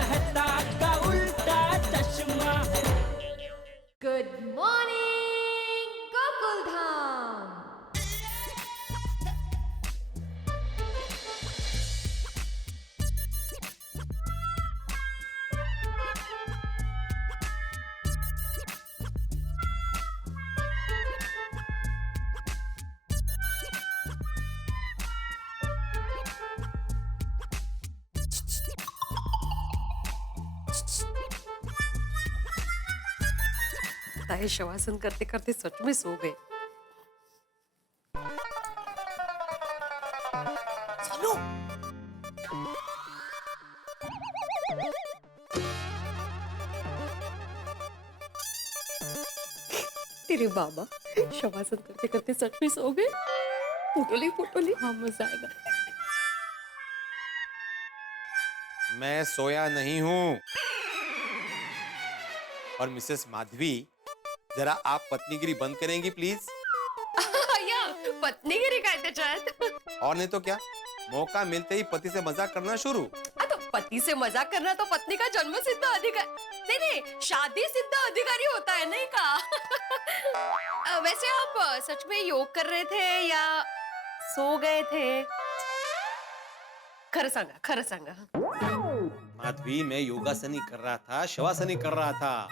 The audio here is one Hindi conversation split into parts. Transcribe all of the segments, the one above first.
कहता का उल्टा चश्मा। Good morning Gokuldham. ताई शवासन करते करते सच में सो गए। चलो तेरे बाबा शवासन करते करते सच में सो गए। फोटो ली हाँ मजा आएगा। मैं सोया नहीं हूं। और मिसेस माधवी, जरा आप पत्नीगिरी बंद करेंगी प्लीज? या पत्नीगिरी काय त्याच्यात? और नहीं तो क्या, मौका मिलते ही पति से मजाक करना शुरू। तो पति से मजाक करना तो पत्नी का जन्म सिद्ध अधिकार नहीं, शादी सिद्ध अधिकारी होता है नहीं का? वैसे आप सच में योग कर रहे थे या सो गए थे? खरं सांगा। माधवी, मैं योगासन ही कर रहा था, शवासन ही कर रहा था।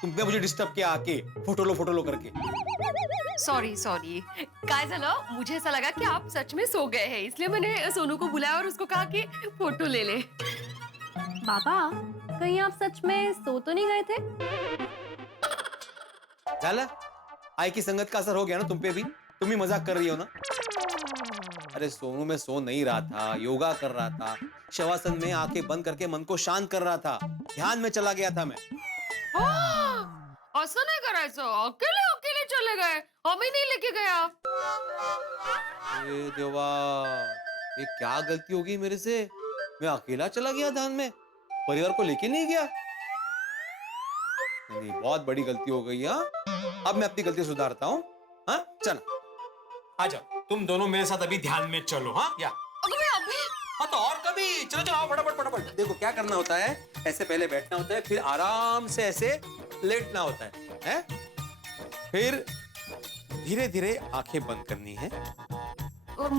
तुमने मुझे डिस्टर्ब किया आके फोटो लो करके। सॉरी काय झालं, मुझे ऐसा लगा कि आप सच में सो गए हैं, इसलिए मैंने सोनू को बुलाया और उसको कहा कि फोटो ले ले। बाबा, कहीं आप सच में सो तो नहीं गए थे? झालं? आई की संगत का असर हो गया ना तुम पे भी? तुम ही मजाक कर रही हो ना? अरे सोनू, मैं सो नहीं रहा था, योगा कर रहा था, शवासन में आंखें बंद करके मन को शांत कर रहा था, ध्यान में चला गया था मैं। असं नाही करायचं, अकेले चले गए, हमें नहीं लेके गया। ए देवा, ये क्या गलती होगी मेरे से? मैं अकेला चला गया ध्यान में, परिवार को लेके नहीं गया। नहीं, बहुत बड़ी गलती हो गई। हाँ, अब मैं अपनी गलती सुधारता हूँ। हाँ, चलो आ जाओ, तुम दोनों मेरे साथ अभी ध्यान में चलो। हाँ, या अभी हाँ तो और कभी। चलो आओ, फटाफट। देखो क्या करना होता है, ऐसे पहले बैठना होता है, फिर आराम से ऐसे लेटना होता है? फिर धीरे धीरे आंखें बंद करनी है और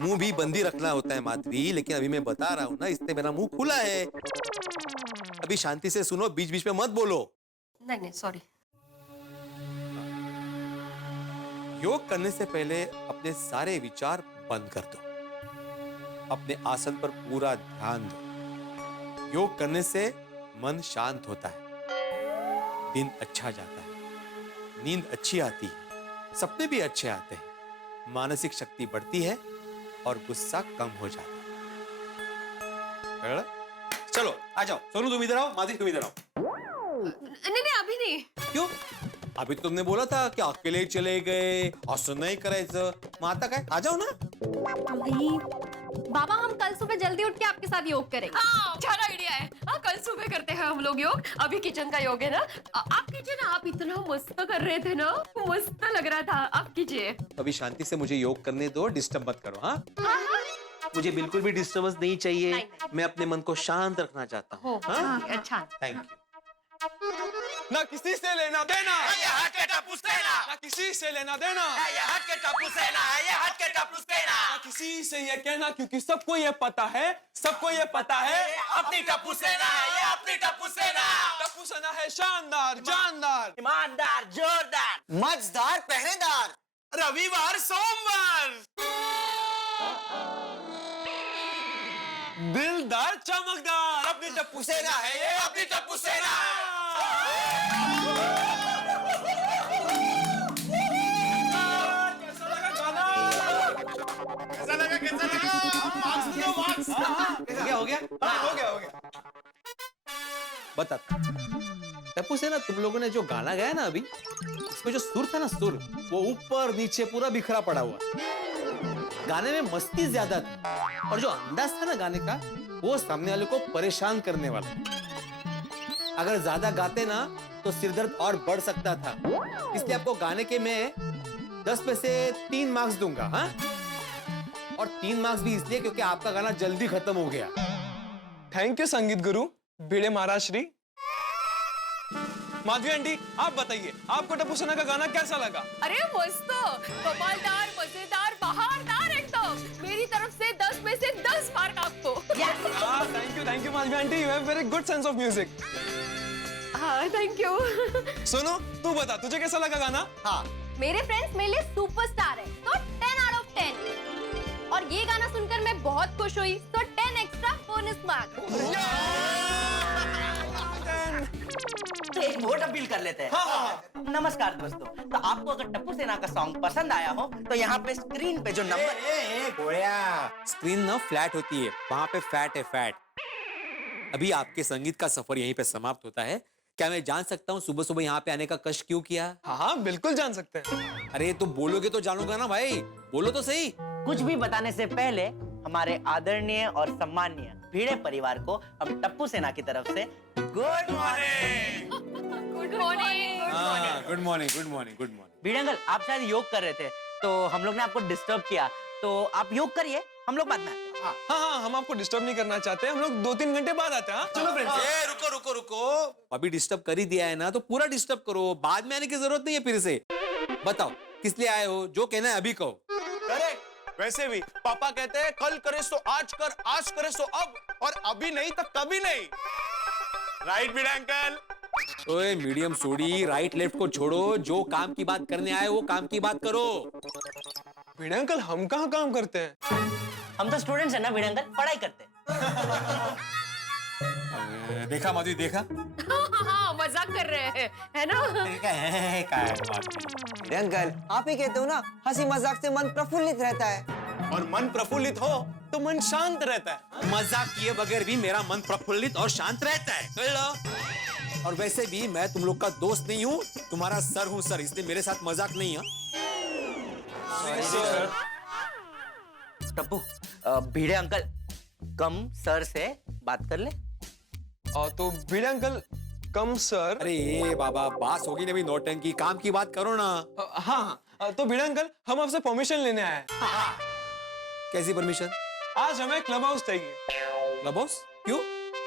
मुंह भी बंद ही रखना होता है माधवी, लेकिन अभी मैं बता रहा हूं ना, इससे मेरा मुंह खुला है। अभी शांति से सुनो, बीच बीच में मत बोलो। नहीं सॉरी। योग करने से पहले अपने सारे विचार बंद कर दो, अपने आसन पर पूरा ध्यान दो। योग करने से मन शांत होता है, दिन अच्छा जाता है, नींद अच्छी आती है, सपने भी अच्छे आते हैं, मानसिक शक्ति बढ़ती है और गुस्सा कम हो जाता है। चलो आ जाओ, सोनू तुम इधर आओ, माधवी तुम इधर आओ। नहीं अभी नहीं। क्यों? अभी तो तुमने बोला था कि अकेले चले गए, असं नाही करायचं, मग आता काय? आ जाओ ना। बाबा, हम कल सुबह जल्दी उठ के आपके साथ योग करेंगे। हाँ, अच्छा आइडिया है। हाँ, कल सुबह करते हैं हम लोग योग। अभी किचन का योग है ना। आप कीजिए ना, आप इतना मस्त कर रहे थे ना, मस्त लग रहा था, आप कीजिए। अभी शांति से मुझे योग करने दो, डिस्टर्ब मत करो। हाँ, मुझे बिल्कुल भी डिस्टर्बेंस नहीं चाहिए। नहीं। मैं अपने मन को शांत रखना चाहता हूँ। हाँ? अच्छा। Thank you. ना किसी से लेना देना, ये हट के टपूस देना, ना किसी से लेना देना, ये हट के टपूस देना, ये हट के टपूस देना, ना किसी से ये कहना, क्योंकि सबको ये पता है, अपनी टपूस देना, ये अपनी टपूस देना, टप्पू सेना है शानदार, जानदार, ईमानदार, जोरदार, मजेदार, पहरेदार, रविवार सोमवार, दिलदार, चमकदार, अपनी टप्पू सेना है ये अपनी टपूस देना। कैसा लगा गाना? कैसा लगा? मार्क्स दो, मार्क्स। हो गया? हो गया। बता टप्पू से ना, तुम लोगों ने जो गाना गाया ना अभी, इसमें जो सुर था ना, सुर वो ऊपर नीचे पूरा बिखरा पड़ा हुआ। गाने में मस्ती ज्यादा थी और जो अंदाज था ना गाने का, वो सामने वाले को परेशान करने वाला। अगर ज्यादा गाते ना तो सिरदर्द और बढ़ सकता था, इसलिए आपको गाने के मैं 10 में से 3 मार्क्स दूंगा। हाँ, और 3 मार्क्स भी इसलिए क्योंकि आपका गाना जल्दी खत्म हो गया। थैंक यू संगीत गुरु भिड़े महाराज श्री। माधवी आंटी आप बताइए, आपको टप्पू सेना का गाना कैसा लगा? अरे मस्त, कमालदार, मजेदार, बहारदार एकदम। मेरी तरफ से 10 में से 10 मार्क आपको। Thank you Madhavi aunty, you have very good sense of music. हाँ थैंक यू। सोनू तू बता, तुझे कैसा लगा गाना? हाँ मेरे फ्रेंड्स मेरे लिए सुपरस्टार है, तो 10 आउट ऑफ 10। और ये गाना सुनकर मैं बहुत खुश हुई, तो 10 एक्स्ट्रा बोनस मार्क। तो एक वोट अपील कर लेते हैं। नमस्कार दोस्तों, तो आपको अगर टप्पू सेना का सॉन्ग पसंद आया हो तो यहाँ पे स्क्रीन पे जो नंबर स्क्रीन ना फ्लैट होती है, वहां पे फैट है, फैट। अभी आपके संगीत का सफर यहीं पे समाप्त होता है। क्या मैं जान सकता हूँ सुबह सुबह यहाँ पे आने का कष्ट क्यों किया? हाँ बिल्कुल जान सकते हैं। अरे तो बोलोगे तो जानूंगा ना भाई, बोलो तो सही। कुछ भी बताने से पहले हमारे आदरणीय और सम्मानीय भिड़े परिवार को हम टप्पू सेना की तरफ से good morning. Good morning. Good morning, good morning, good morning. Bhide uncle, आप शायद योग कर रहे थे तो हम लोग ने आपको डिस्टर्ब किया, तो आप योग करिए, हम लोग बाद में आते हैं। हाँ हम आपको डिस्टर्ब नहीं करना चाहते, हम लोग 2-3 घंटे बाद आते हैं। चलो फ्रेंड्स। रुको रुको रुको, अभी डिस्टर्ब कर ही दिया है ना, तो पूरा डिस्टर्ब करो, बाद में आने की जरूरत नहीं है फिर से। बताओ किस लिए आए हो, जो कहना है अभी कहो। करेक्ट। वैसे भी पापा कहते हैं कल करे सो आज कर, आज करे सो अब, और अभी नहीं तो कभी नहीं। राइट भिड़े अंकल? ओए मीडियम सोडी, राइट लेफ्ट को छोड़ो, जो काम की बात करने आए वो काम की बात करो। भिड़े अंकल हम कहाँ काम करते हैं? हम तो स्टूडेंट्स हैं ना भिड़े अंकल, पढ़ाई करते हैं। देखा माधवी, देखा? हाँ मजाक कर रहे हैं, है ना? अंकल आप ही कहते हो ना, हंसी मजाक से मन प्रफुल्लित रहता है। और मन प्रफुल्लित हो तो मन शांत रहता है। मजाक किए बगैर भी मेरा मन प्रफुल्लित और शांत रहता है, कर लो। और वैसे भी मैं तुम लोग का दोस्त नहीं हूँ, तुम्हारा सर हूँ सर, इसलिए मेरे साथ मजाक नहीं है। टप्पू, भिड़े अंकल कम सर से बात कर ले। तो भिड़े अंकल कम सर। अरे बाबा, बात होगी ना, भी नौटंकी, काम की बात करो ना। हाँ तो भिड़े अंकल हम आपसे परमिशन लेने आए हैं। कैसी परमिशन? आज हमें क्लब हाउस चाहिए। Club house? क्यों?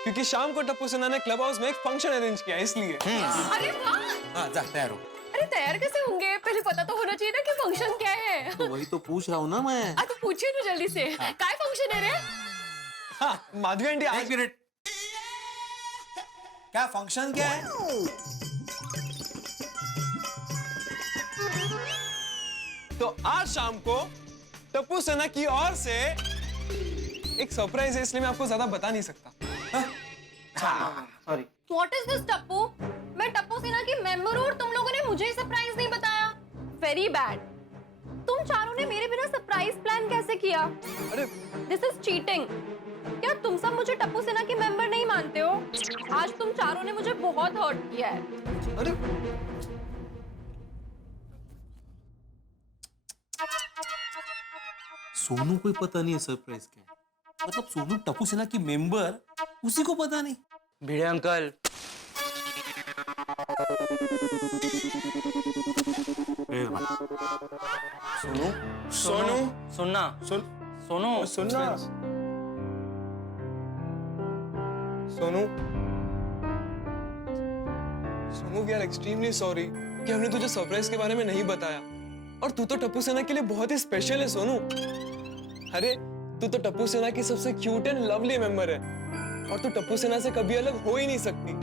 क्योंकि शाम को टप्पू सेना ने क्लब हाउस में एक फंक्शन अरेंज किया है, इसलिए। अरे वाह, हाँ जा, तैयार हो। अरे तैयार कैसे होंगे? पहले पता तो होना चाहिए ना कि फंक्शन क्या है। तो वही तो पूछ रहा हूँ ना मैं। तो पूछिए ना जल्दी से, काय फंक्शन है रे? हाँ माधवी आंटी एक मिनट, क्या फंक्शन क्या है? तो आज शाम को टप्पू सेना की ओर से एक सरप्राइज है, इसलिए मैं आपको ज्यादा बता नहीं सकता। Sorry. What is this Tappu? मैं टप्पू सेना की मेंबर हूँ और तुम लोगों ने मुझे सरप्राइज नहीं बताया। Very bad. तुम चारों ने मेरे बिना सरप्राइज प्लान कैसे किया? अरे दिस इज चीटिंग। क्या तुम सब मुझे टप्पू सेना की मेंबर नहीं मानते हो? आज तुम चारों ने मुझे बहुत हर्ट किया है। अरे सोनू को पता नहीं है सरप्राइज क्या है, मतलब सोनू टप्पू सेना की मेंबर, उसी को पता नहीं। भिड़े अंकल, सोनू सुनना। सोनू सुनना। Sonu we are extremely sorry कि हमने तुझे सरप्राइज के बारे में नहीं बताया। और तू तो टप्पू सेना के लिए बहुत ही स्पेशल है सोनू। अरे तू तो टप्पू सेना की सबसे क्यूट एंड लवली मेंबर है, और तू टप्पू सेना से कभी अलग हो ही नहीं सकती।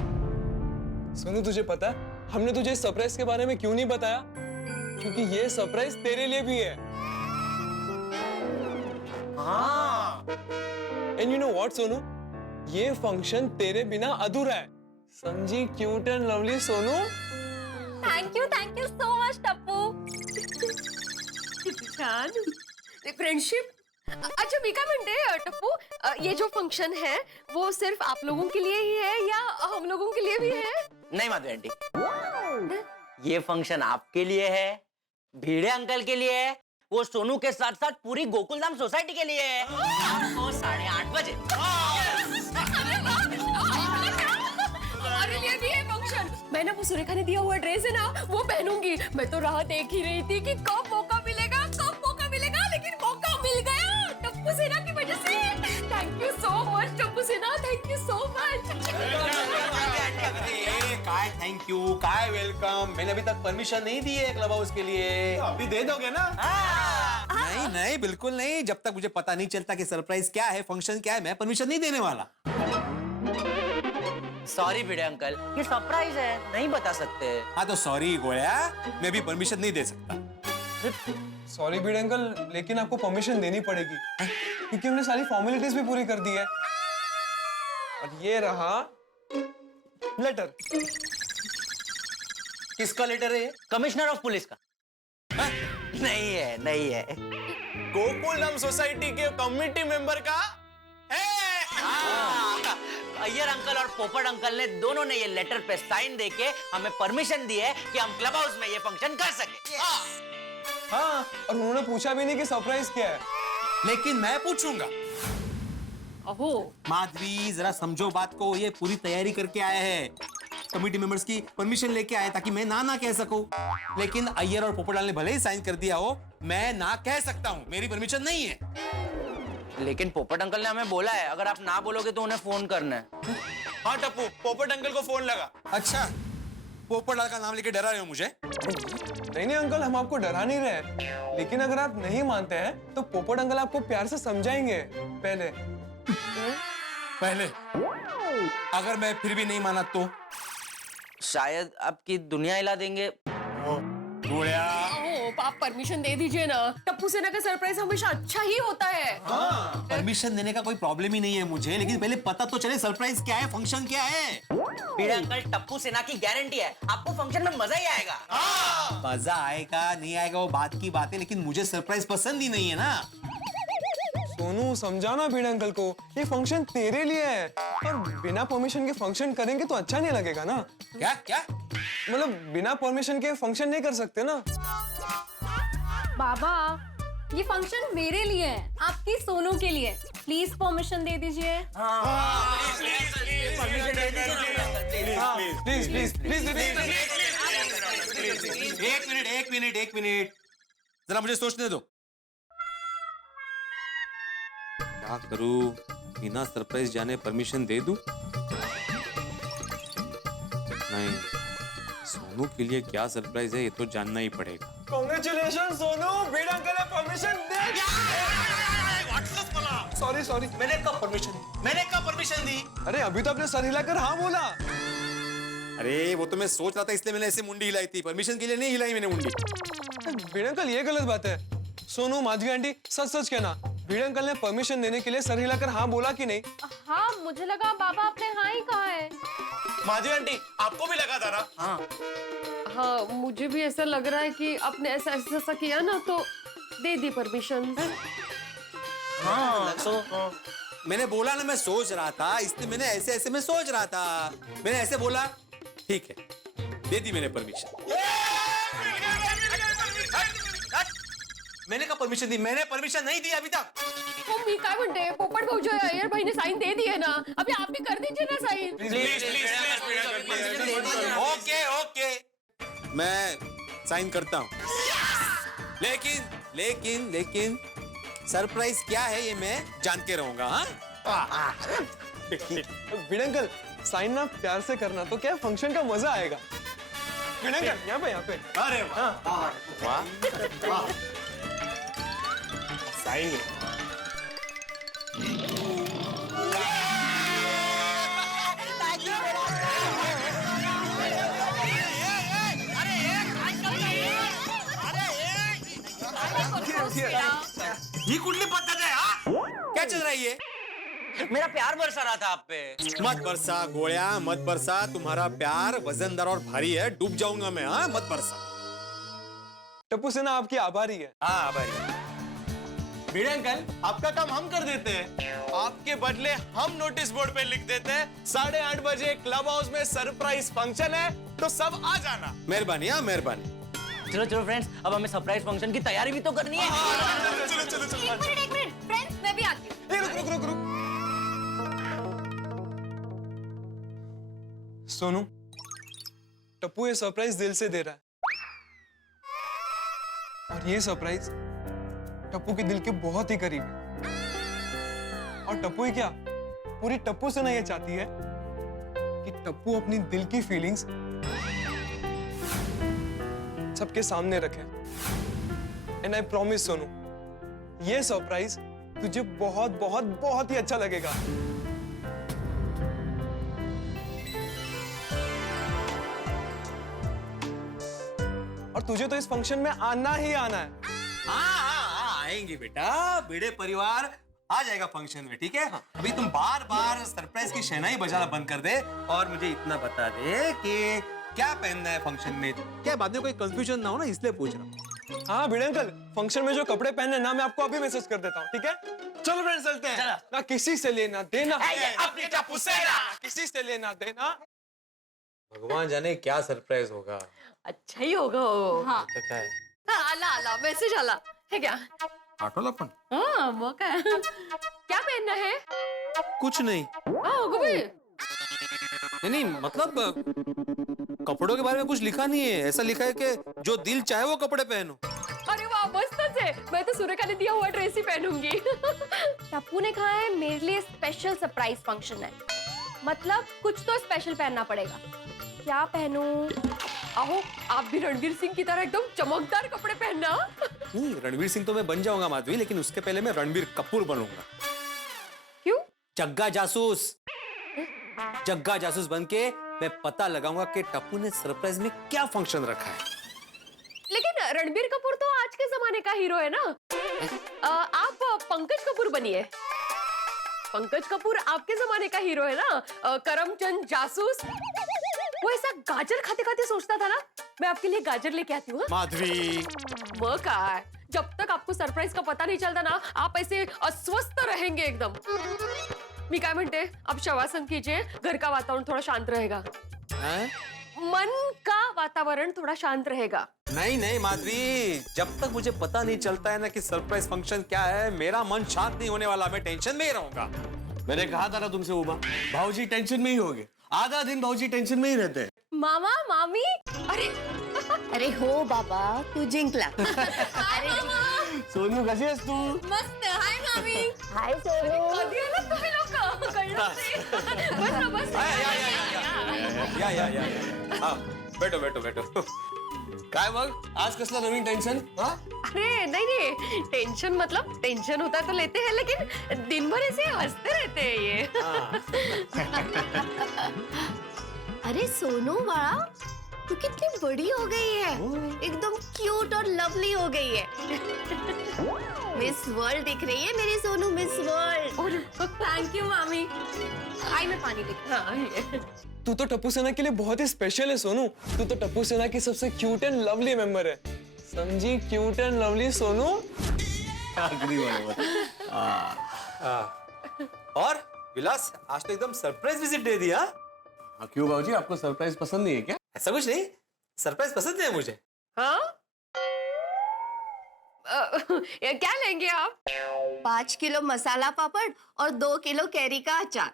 सोनू तुझे पता है हमने तुझे इस सरप्राइज के बारे में क्यों नहीं बताया? क्योंकि ये सरप्राइज तेरे लिए भी है। हाँ। And you know what Sonu, ये फंक्शन तेरे बिना अधूरा है। समझी cute and lovely Sonu? Thank you so much Tappu. छान फ्रेंडशिप। अच्छा मीका मिनटे टप्पू, ये जो फंक्शन है वो सिर्फ आप लोगों के लिए ही है या हम लोगों के लिए भी है? नहीं माधवी आंटी, ये फंक्शन आपके लिए है, भिड़े अंकल के लिए है, वो सोनू के साथ साथ पूरी गोकुलधाम सोसाइटी के लिए है। शाम को 8:30 बजे। हमारे लिए भी है फंक्शन। मैं ना वो सुरेखा ने दिया हुआ ड्रेस है ना, वो पहनूंगी। मैं तो राह देख ही रही थी कि कब मौका मिलेगा, लेकिन मौका मिल गया टप्पू सेना की वजह से। Thank you so much Tappu सेना, थैंक यू so much. काय थैंक यू, काय वेलकम। मैंने अभी तक परमिशन नहीं दी है क्लब हाउस के लिए। अभी दे दोगे ना? नहीं नहीं, बिल्कुल नहीं। जब तक मुझे पता नहीं चलता कि सरप्राइज क्या है, फंक्शन क्या है, मैं परमिशन नहीं देने वाला। सॉरी भिड़े अंकल, ये सरप्राइज है, नहीं बता सकते। हाँ तो सॉरी गोया, मैं भी परमिशन नहीं दे सकता। सॉरी भिड़े अंकल, लेकिन आपको परमिशन देनी पड़ेगी क्योंकि हमने सारी फॉर्मेलिटीज भी पूरी कर दी है। और ये रहा लेटर। किसका लेटर है ये? कमिश्नर ऑफ पुलिस का। नहीं है, नहीं है। गोकुलधाम सोसाइटी के कमिटी मेंबर का है। अय्यर अंकल और पोपट अंकल ने दोनों ने ये लेटर पे साइन देके हमें परमिशन दी है कि हम क्लब हाउस में ये फंक्शन कर सके। हाँ, और उन्होंने पूछा भी नहीं कि सरप्राइज क्या है। लेकिन मैं पूछूंगा। अहो, माधवी जरा समझो बात को, ये पूरी तैयारी करके आया है, कमिटी मेंबर्स की परमिशन लेके आया ताकि मैं ना कह सकूं। लेकिन अय्यर और पोपटलाल ने भले ही साइन कर दिया हो, मैं ना कह सकता हूं, मेरी परमिशन नहीं है। लेकिन पोपट अंकल ने हमें बोला है अगर आप ना बोलोगे तो उन्हें फोन करना है। हाँ टप्पू, पोपट अंकल को फोन लगा। अच्छा, पोपटलाल का नाम लेके डरा रहे हो मुझे? नहीं नहीं अंकल, हम आपको डरा नहीं रहे, लेकिन अगर आप नहीं मानते हैं तो पोपट अंकल आपको प्यार से समझाएंगे। पहले अगर मैं फिर भी नहीं माना तो? शायद आपकी दुनिया हिला देंगे। गोया, आप परमिशन दे दीजिए ना। टप्पू सेना का सरप्राइज हमेशा अच्छा ही होता है। परमिशन देने का कोई प्रॉब्लम ही नहीं है मुझे, लेकिन पहले पता तो चले सरप्राइज क्या है, फंक्शन क्या है। भिड़े अंकल, टप्पू सेना की गारंटी है आपको फंक्शन में मजा ही आएगा। मजा आएगा नहीं आएगा वो बात की बात है, लेकिन मुझे सरप्राइज पसंद ही नहीं है ना। सोनू, समझाना भिड़े अंकल को, ये फंक्शन तेरे लिए है, और बिना परमिशन के फंक्शन करेंगे तो अच्छा नहीं लगेगा ना। क्या क्या? मतलब बिना परमिशन के फंक्शन नहीं कर सकते ना। बाबा, ये फंक्शन मेरे लिए है, आपकी सोनू के लिए। प्लीज परमिशन दे दीजिए। Please please please. एक मिनट जरा मुझे सोचने दो। क्या करूं? बिना सरप्राइज जाने परमिशन दे दूं? नहीं, सोनू के लिए क्या सरप्राइज है ये तो जानना ही पड़ेगा। कांग्रेचुलेशन सोनू, भिड़े अंकल ने परमिशन दे दी। सॉरी, मैंने कब परमिशन दी? अरे अभी तो आपने सर हिलाकर हाँ बोला। अरे वो तो मैं सोच रहा था इसलिए मैंने ऐसे मुंडी हिलाई थी, परमिशन के लिए नहीं हिलाई मैंने मुंडी। भिड़े अंकल, ये गलत बात है। सोनू, माधवी आंटी, सच सच कहना, भिड़े अंकल ने परमिशन देने के लिए सर हिलाकर हाँ बोला कि नहीं? हाँ, मुझे लगा बाबा आपने हाँ ही कहा है। माधवी आंटी, आपको भी लगा था ना? हाँ, मुझे भी ऐसा लग रहा है कि आपने ऐसा किया ना तो दे दी परमिशन। हाँ, मैंने बोला ना मैं सोच रहा था, इसलिए मैंने ऐसे मैं सोच रहा था, मैंने ऐसे बोला। ठीक है, दे दी मैंने परमिशन। मैंने कहा परमिशन दी? मैंने परमिशन नहीं दी अभी तक। मी काय म्हणते, पोपट भाऊ जो अय्यर भाई ने साइन दे दी है ना, अभी आप भी कर दीजिए ना साइन। ओके, मैं साइन करता हूँ, लेकिन सरप्राइज क्या है ये मैं जान के रहूंगा। हाँ, भिड़े अंकल, साइन ना प्यार से करना तो क्या फंक्शन का मजा आएगा। भिड़े अंकल, यहाँ पे। अरे वाह, साइन। ये कुठली पद्धत है? हाँ? क्या चल रहा है ये? मेरा प्यार बरसा रहा था आप पे। मत बरसा गोया, मत बरसा। तुम्हारा प्यार वजनदार और भारी है, डूब जाऊंगा मैं। हाँ, मत बरसा। टप्पू सेना आपकी आभारी है। हाँ भाई। भिड़े अंकल, आपका काम हम कर देते हैं, आपके बदले हम नोटिस बोर्ड पे लिख देते हैं 8:30 बजे क्लब हाउस में सरप्राइज फंक्शन है, तो सब आ जाना। मेहरबानी। हाँ, मेहरबानी। चलो फ्रेंड्स, अब हमें सरप्राइज फंक्शन की तैयारी भी तो करनी है। एक मिनट फ्रेंड्स, मैं भी आती हूँ। रुक। सोनू, टप्पू ये सरप्राइज दिल से दे रहा है, और ये सरप्राइज टप्पू के दिल के बहुत ही करीब है। और टप्पू ही क्या, पूरी टप्पू सेना ये चाहती है कि टप्पू अपनी दिल की फीलिंग्स सबके सामने रखे। एंड आई प्रॉमिस सोनू, ये सरप्राइज तुझे बहुत बहुत बहुत ही अच्छा लगेगा। और तुझे तो इस फंक्शन में आना ही आना है। हाँ, आएंगे बेटा, भिड़े परिवार आ जाएगा फंक्शन में, ठीक है? अभी तुम बार बार सरप्राइज की शहनाई बजाना बंद कर दे और मुझे इतना बता दे कि क्या पहनना है फंक्शन में। क्या बाद में कोई कंफ्यूजन ना हो ना, इसलिए पूछ रहा हूँ। हाँ भिड़े अंकल, फंक्शन में जो कपड़े पहनने ना मैं आपको अभी मैसेज कर देता हूँ, ठीक है? चलो फ्रेंड्स, चलते हैं। ना किसी से लेना देना, अपनी टप्पू सेना। किसी से लेना देना। भगवान जाने क्या सरप्राइज होगा। अच्छा ही होगा वो। हाँ क्या है? हाँ, आला आला मैसेज आला है क्या? आटोलापन? हाँ मौका है। क्या पहनना है? कुछ नहीं। होगा भी। नहीं मतलब कपड़ों के बारे में कुछ लिखा नहीं है। ऐसा लिखा है कि जो दिल चाहे वो कपड़े पहनो। अरे वाह, मस्त है। मैं तो सुरेखा ने दिया हुआ ड्रेस ही पहनूंगी। टप्पू ने कहा है मेरे लिए स्पेशल सरप्राइज फंक्शन है, मतलब कुछ तो स्पेशल पहनना पड़ेगा। क्या पहनूं? आओ, आप भी रणवीर सिंह की तरह एकदम चमकदार कपड़े पहनना। नहीं, रणवीर सिंह तो मैं बन जाऊंगा माधवी, लेकिन उसके पहले मैं रणवीर कपूर बनूंगा। क्यों? जग्गा जासूस। जग्गा जासूस बनके मैं पता लगाऊंगा कि टप्पू ने सरप्राइज में क्या फंक्शन रखा है। लेकिन रणबीर कपूर तो आज के जमाने का हीरो है ना। आप पंकज कपूर बनिए। पंकज कपूर आपके जमाने का हीरो है ना। करमचंद जासूस, वो ऐसा गाजर खाते खाते सोचता था ना, मैं आपके लिए गाजर लेके आती हूँ। माधवी, काय जब तक आपको सरप्राइज का पता नहीं चलता ना, आप ऐसे अस्वस्थ रहेंगे एकदम। मी काय म्हणते, आप शवासन कीजिए, घर का वातावरण थोड़ा शांत रहेगा। मन का वातावरण थोड़ा शांत रहेगा। नहीं नहीं माधवी, जब तक मुझे पता नहीं चलता है ना कि सरप्राइज फंक्शन क्या है, मेरा मन शांत नहीं होने वाला। मैं टेंशन में ही रहूंगा। मैंने कहा था ना तुमसे उमा, भाऊजी टेंशन में ही होगे। आधा दिन भाऊजी टेंशन में ही रहते हैं। मामा मामी, अरे हो बाबा, तू जिंकला। सोनू कशी आहेस तू? मस्त. हाय मामी. हाय सोनू. कधी आलात तुम्ही लोक? कळलं ते. बस ना, बस. या हाँ, बैठो बैठो बैठो। काय मग आज कसला नवीन टेंशन? हाँ? अरे नहीं नहीं, टेंशन मतलब टेंशन होता तो लेते हैं, लेकिन दिन भर ऐसे हंसते रहते हैं ये। अरे सोनू बाळा, तू कितनी बड़ी हो गई है, एकदम क्यूट और लवली हो गई है। मिस वर्ल्ड दिख रही है मेरी Sonu, miss world. Thank you मामी. आई मैं पानी लेके. हाँ, ये। तू तो टप्पू सेना के लिए बहुत ही स्पेशल है सोनू। तू तो टप्पू सेना की सबसे क्यूट एंड लवली मेंबर है, समझी? Cute and lovely Sonu. और विलास, आज तो एकदम सरप्राइज विजिट दे दिया। क्यों भाऊजी, आपको सरप्राइज पसंद नहीं है क्या? ऐसा कुछ नहीं, सरप्राइज पसंद है मुझे। हाँ? क्या लेंगे आप? 5 किलो मसाला पापड़ और 2 किलो कैरी का अचार।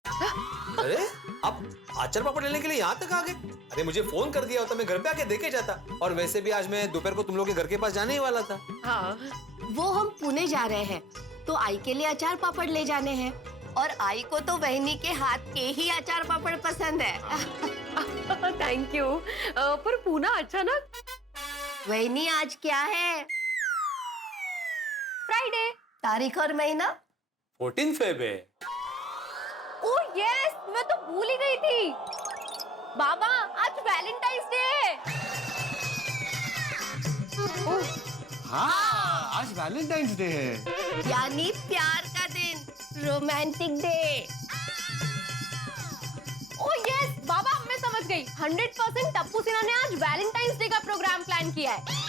अरे आप आचार पापड़ लेने के लिए यहाँ तक आ गए? अरे मुझे फोन कर दिया होता, मैं घर पे आके देखे जाता। और वैसे भी आज मैं दोपहर को तुम लोग के घर के पास जाने ही वाला था। हाँ। वो हम पुणे जा रहे हैं, तो आई के लिए अचार पापड़ ले जाने हैं, और आई को तो बहनी के हाथ के ही अचार पापड़ पसंद है। Thank you. पर पूना अचानक? बहनी आज क्या है? फ्राइडे. तारीख और महीना? 14 फेब है। ओह यस, मैं तो भूल ही गई थी. बाबा, आज वैलेंटाइंस डे है. हाँ, आज वैलेंटाइंस डे है। यानी प्यार का दिन, रोमांटिक डे। ओह यस, बाबा मैं समझ गई. 100% टप्पू सिन्हा ने आज वैलेंटाइंस डे का प्रोग्राम प्लान किया है.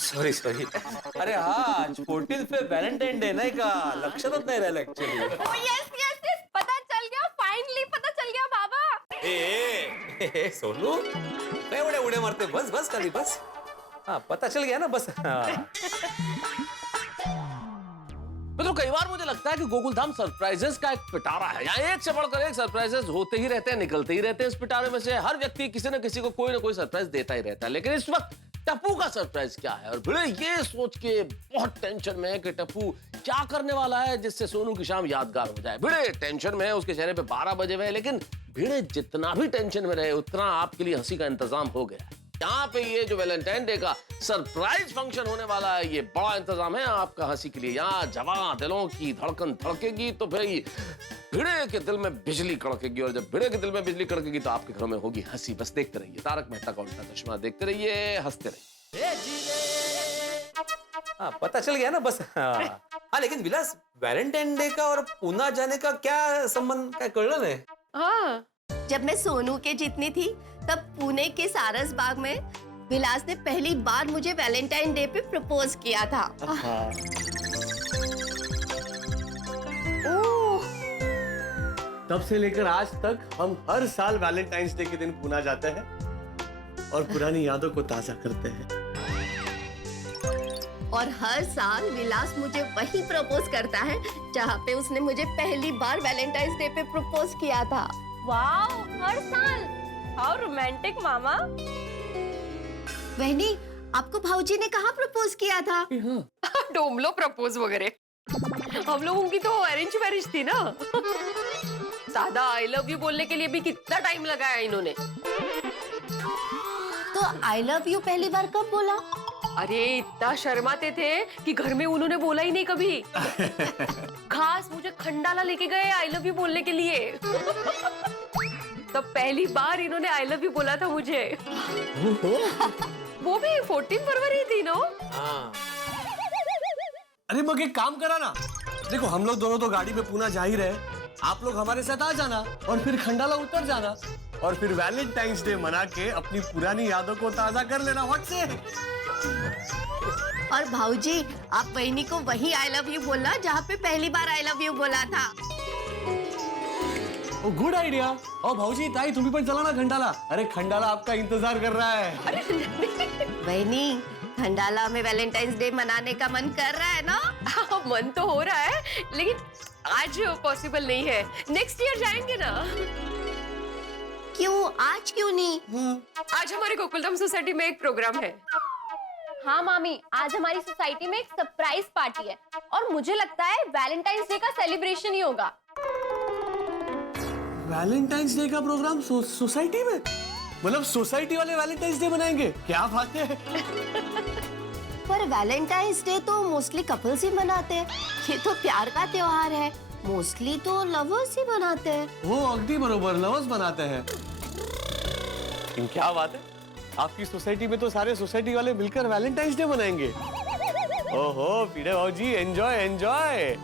Sorry sorry. अरे हाँ, आज 14 फेब वैलेंटाइन डे नाही का? लक्षातच नाही राहिलं actually. Oh yes yes yes, पता चल गया, फाइनली पता चल गया बाबा. ए सोनू, काय एवढे उड्या मारते? बस बस खाली बस. हाँ, पता चल गया ना, बस. हाँ. तो कई बार मुझे लगता है कि गोकुलधाम सरप्राइजेस का एक पिटारा है। यहाँ एक से बढ़कर एक सरप्राइजेस होते ही रहते हैं, निकलते ही रहते हैं। इस पिटारे में से हर व्यक्ति किसी न किसी को कोई ना कोई सरप्राइज देता ही रहता है। लेकिन इस वक्त टप्पू का सरप्राइज क्या है। और भिड़े ये सोच के बहुत टेंशन में है कि टप्पू क्या करने वाला है जिससे सोनू की शाम यादगार हो जाए। भिड़े टेंशन में है, उसके चेहरे पे 12 बजे हुए हैं, लेकिन भिड़े जितना भी टेंशन में रहे उतना आपके लिए हंसी का इंतजाम हो गया है। यहाँ पे ये जो वैलेंटाइन डे का सरप्राइज फंक्शन होने वाला है, ये बड़ा इंतजाम है आपका हंसी के लिए। यहाँ जवां दिलों की धड़कन धड़केगी तो भाई भिड़े के दिल में बिजली कड़केगी, और जब भिड़े के दिल में बिजली कड़केगी तो आपके घरों में होगी हंसी। बस देखते रहिए तारक मेहता का उल्टा चश्मा, देखते रहिए, हंसते रहिए। हाँ, पता चल गया ना बस। हाँ लेकिन विलास, वैलेंटाइन डे का और पूना जाने का क्या संबंध, काय कळलं नाही। हाँ, जब मैं सोनू के जितनी थी तब पुणे के सारस बाग में विलास ने पहली बार मुझे वैलेंटाइन डे पे प्रपोज किया था। ओह, तब से लेकर आज तक हम हर साल वैलेंटाइंस डे के दिन पुणे जाते हैं और पुरानी यादों को ताजा करते हैं। और हर साल विलास मुझे वही प्रपोज करता है जहाँ पे उसने मुझे पहली बार वैलेंटाइंस डे पे प्रपोज किया था। वाओ, हर साल, हाउ रोमांटिक मामा। बहनी, आपको भाऊजी ने कहाँ प्रपोज किया था? डोमलो प्रपोज वगैरह। हम लोगों की तो अरेंज मैरिज थी ना। सादा आई लव यू बोलने के लिए भी कितना टाइम लगाया इन्होंने। तो आई लव यू पहली बार कब बोला? अरे इतना शर्माते थे कि घर में उन्होंने बोला ही नहीं कभी। खास मुझे खंडाला लेके गए आई लव यू बोलने के लिए। तब पहली बार इन्होंने आई लव यू बोला था मुझे। वो भी 14 फरवरी थी नो। अरे मग एक काम करा ना, देखो हम लोग दोनों तो गाड़ी में पुणे जा ही रहे, आप लोग हमारे साथ आ जाना और फिर खंडाला उतर जाना और फिर वैलेंटाइंस डे मना के अपनी पुरानी यादों को ताजा कर लेना। व्हाट से? और भाऊजी, आप बहनी को वही आई लव यू बोलना जहाँ पे पहली बार आई लव यू बोला था। ओ गुड आइडिया। और भाऊजी, ताई तुम्ही पण चला ना खंडाला। अरे खंडाला आपका इंतजार कर रहा है। बहनी, खंडाला में वैलेंटाइंस डे मनाने का मन कर रहा है ना? मन तो हो रहा है, लेकिन आज पॉसिबल नहीं है। नेक्स्ट ईयर जाएंगे ना। क्यों, आज क्यों नहीं? आज हमारे गोकुलधाम सोसाइटी में एक प्रोग्राम है। हाँ मामी, आज हमारी सोसाइटी में एक सरप्राइज पार्टी है और मुझे लगता है वैलेंटाइंस डे का सेलिब्रेशन ही होगा। वैलेंटाइंस डे का प्रोग्राम सोसाइटी में? मतलब सोसाइटी वाले वैलेंटाइंस डे मनाएंगे? क्या बात है। पर वैलेंटाइंस डे तो मोस्टली कपल्स ही मनाते हैं। ये तो प्यार का त्योहार है, मोस्टली तो लवर्स ही मनाते हैं। वो अगदी बरोबर, लवर्स बनाते हैं। लेकिन क्या बात है, आपकी सोसाइटी में तो सारे सोसाइटी वाले मिलकर वैलेंटाइंस डे मनाएंगे। ओहो भिड़े भाऊजी, एंजॉय एंजॉय।